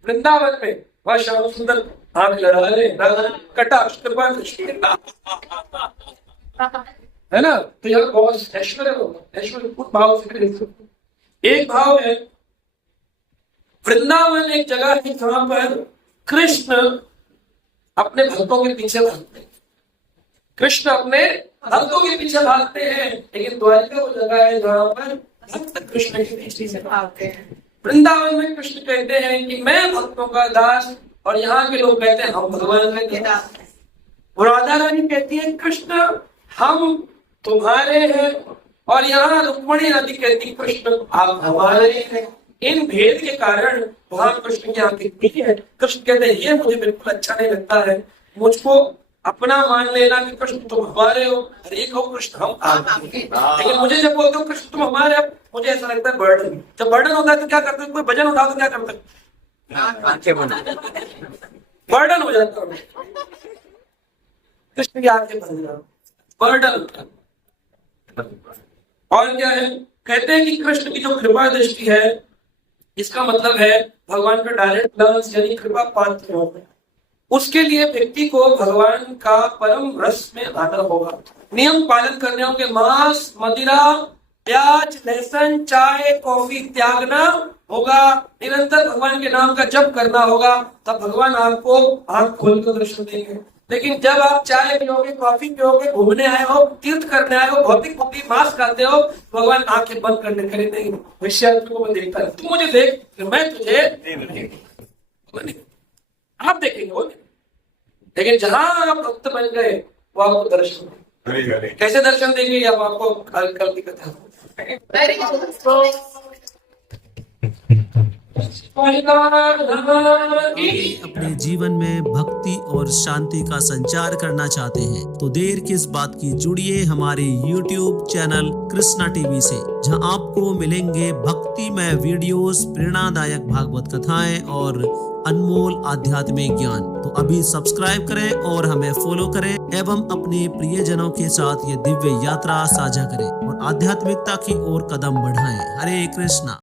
वृंदावन में, वहाँ श्याम सुंदर आंख लड़ा रहे, कटाक्ष कृपा है ना। तो यहाँ बॉस ऐश्वर्य होगा, ऐश्वर्य कुछ भाव से देखो। एक भाव है वृंदावन एक जगह है जहां पर कृष्ण अपने भक्तों के पीछे भागते हैं, कृष्ण अपने भक्तों के पीछे भागते हैं। लेकिन द्वारिका वो जगह है जहां पर भक्त कृष्ण के पीछे भागते हैं। वृंदावन में कृष्ण कहते हैं कि मैं भक्तों का दास, और यहाँ के लोग कहते हैं हम भगवान के दास। और राधा रानी कहती है कृष्ण हम तुम्हारे हैं, और यहाँ रुक्मणी नदी कहती कृष्ण आप हमारे हैं। इन भेद के कारण वहां कृष्ण की आंखें खुली है। कृष्ण कहते हैं ये मुझे बिल्कुल अच्छा नहीं लगता है, मुझको अपना मान लेना कि कृष्ण तुम हमारे हो, और एक हो कृष्ण हम आपके। लेकिन मुझे जब बोलते हो कृष्ण तुम हमारे हो, मुझे ऐसा लगता है बर्डन। जब बर्डन होता है तो क्या करते हो, कोई वजन उठाओ तो क्या करते हो, बर्डन हो जाता है। कृष्ण की आंखें बंद जाओ, बर्डन होता है। और क्या है, कहते हैं कि कृष्ण की जो कृपा दृष्टि है, इसका मतलब है भगवान का डायरेक्ट लव्स यानी कृपा पात्र होगा। उसके लिए व्यक्ति को भगवान का परम रस में आना होगा, नियम पालन करने होंगे, मांस मदिरा प्याज लहसुन चाय कॉफी त्यागना होगा, निरंतर भगवान के नाम का जप करना होगा, तब भगवान आपको आंख खोलकर दर्शन देंगे। लेकिन जब आप चाय पियोगे कॉफी पियोगे, घूमने आए हो, तीर्थ करने आए हो, भौतिक बुद्धि मांस खाते हो, भगवान आंखें बंद करने करे नहीं। विषय को मैं देखता है, तू मुझे देख मैं तुझे आप देखेंगे वो। लेकिन जहां आप भक्त बन गए वो आपको दर्शन देंगे। कैसे दर्शन देंगे अब आपको कल की कथा। अपने जीवन में भक्ति और शांति का संचार करना चाहते हैं तो देर किस बात की, जुड़िए हमारे YouTube चैनल कृष्णा टीवी से, जहां आपको मिलेंगे भक्तिमय वीडियोस, प्रेरणादायक भागवत कथाएं और अनमोल आध्यात्मिक ज्ञान। तो अभी सब्सक्राइब करें और हमें फॉलो करें एवं अपने प्रियजनों के साथ ये दिव्य यात्रा साझा करें और आध्यात्मिकता की ओर कदम बढ़ाएं। हरे कृष्णा।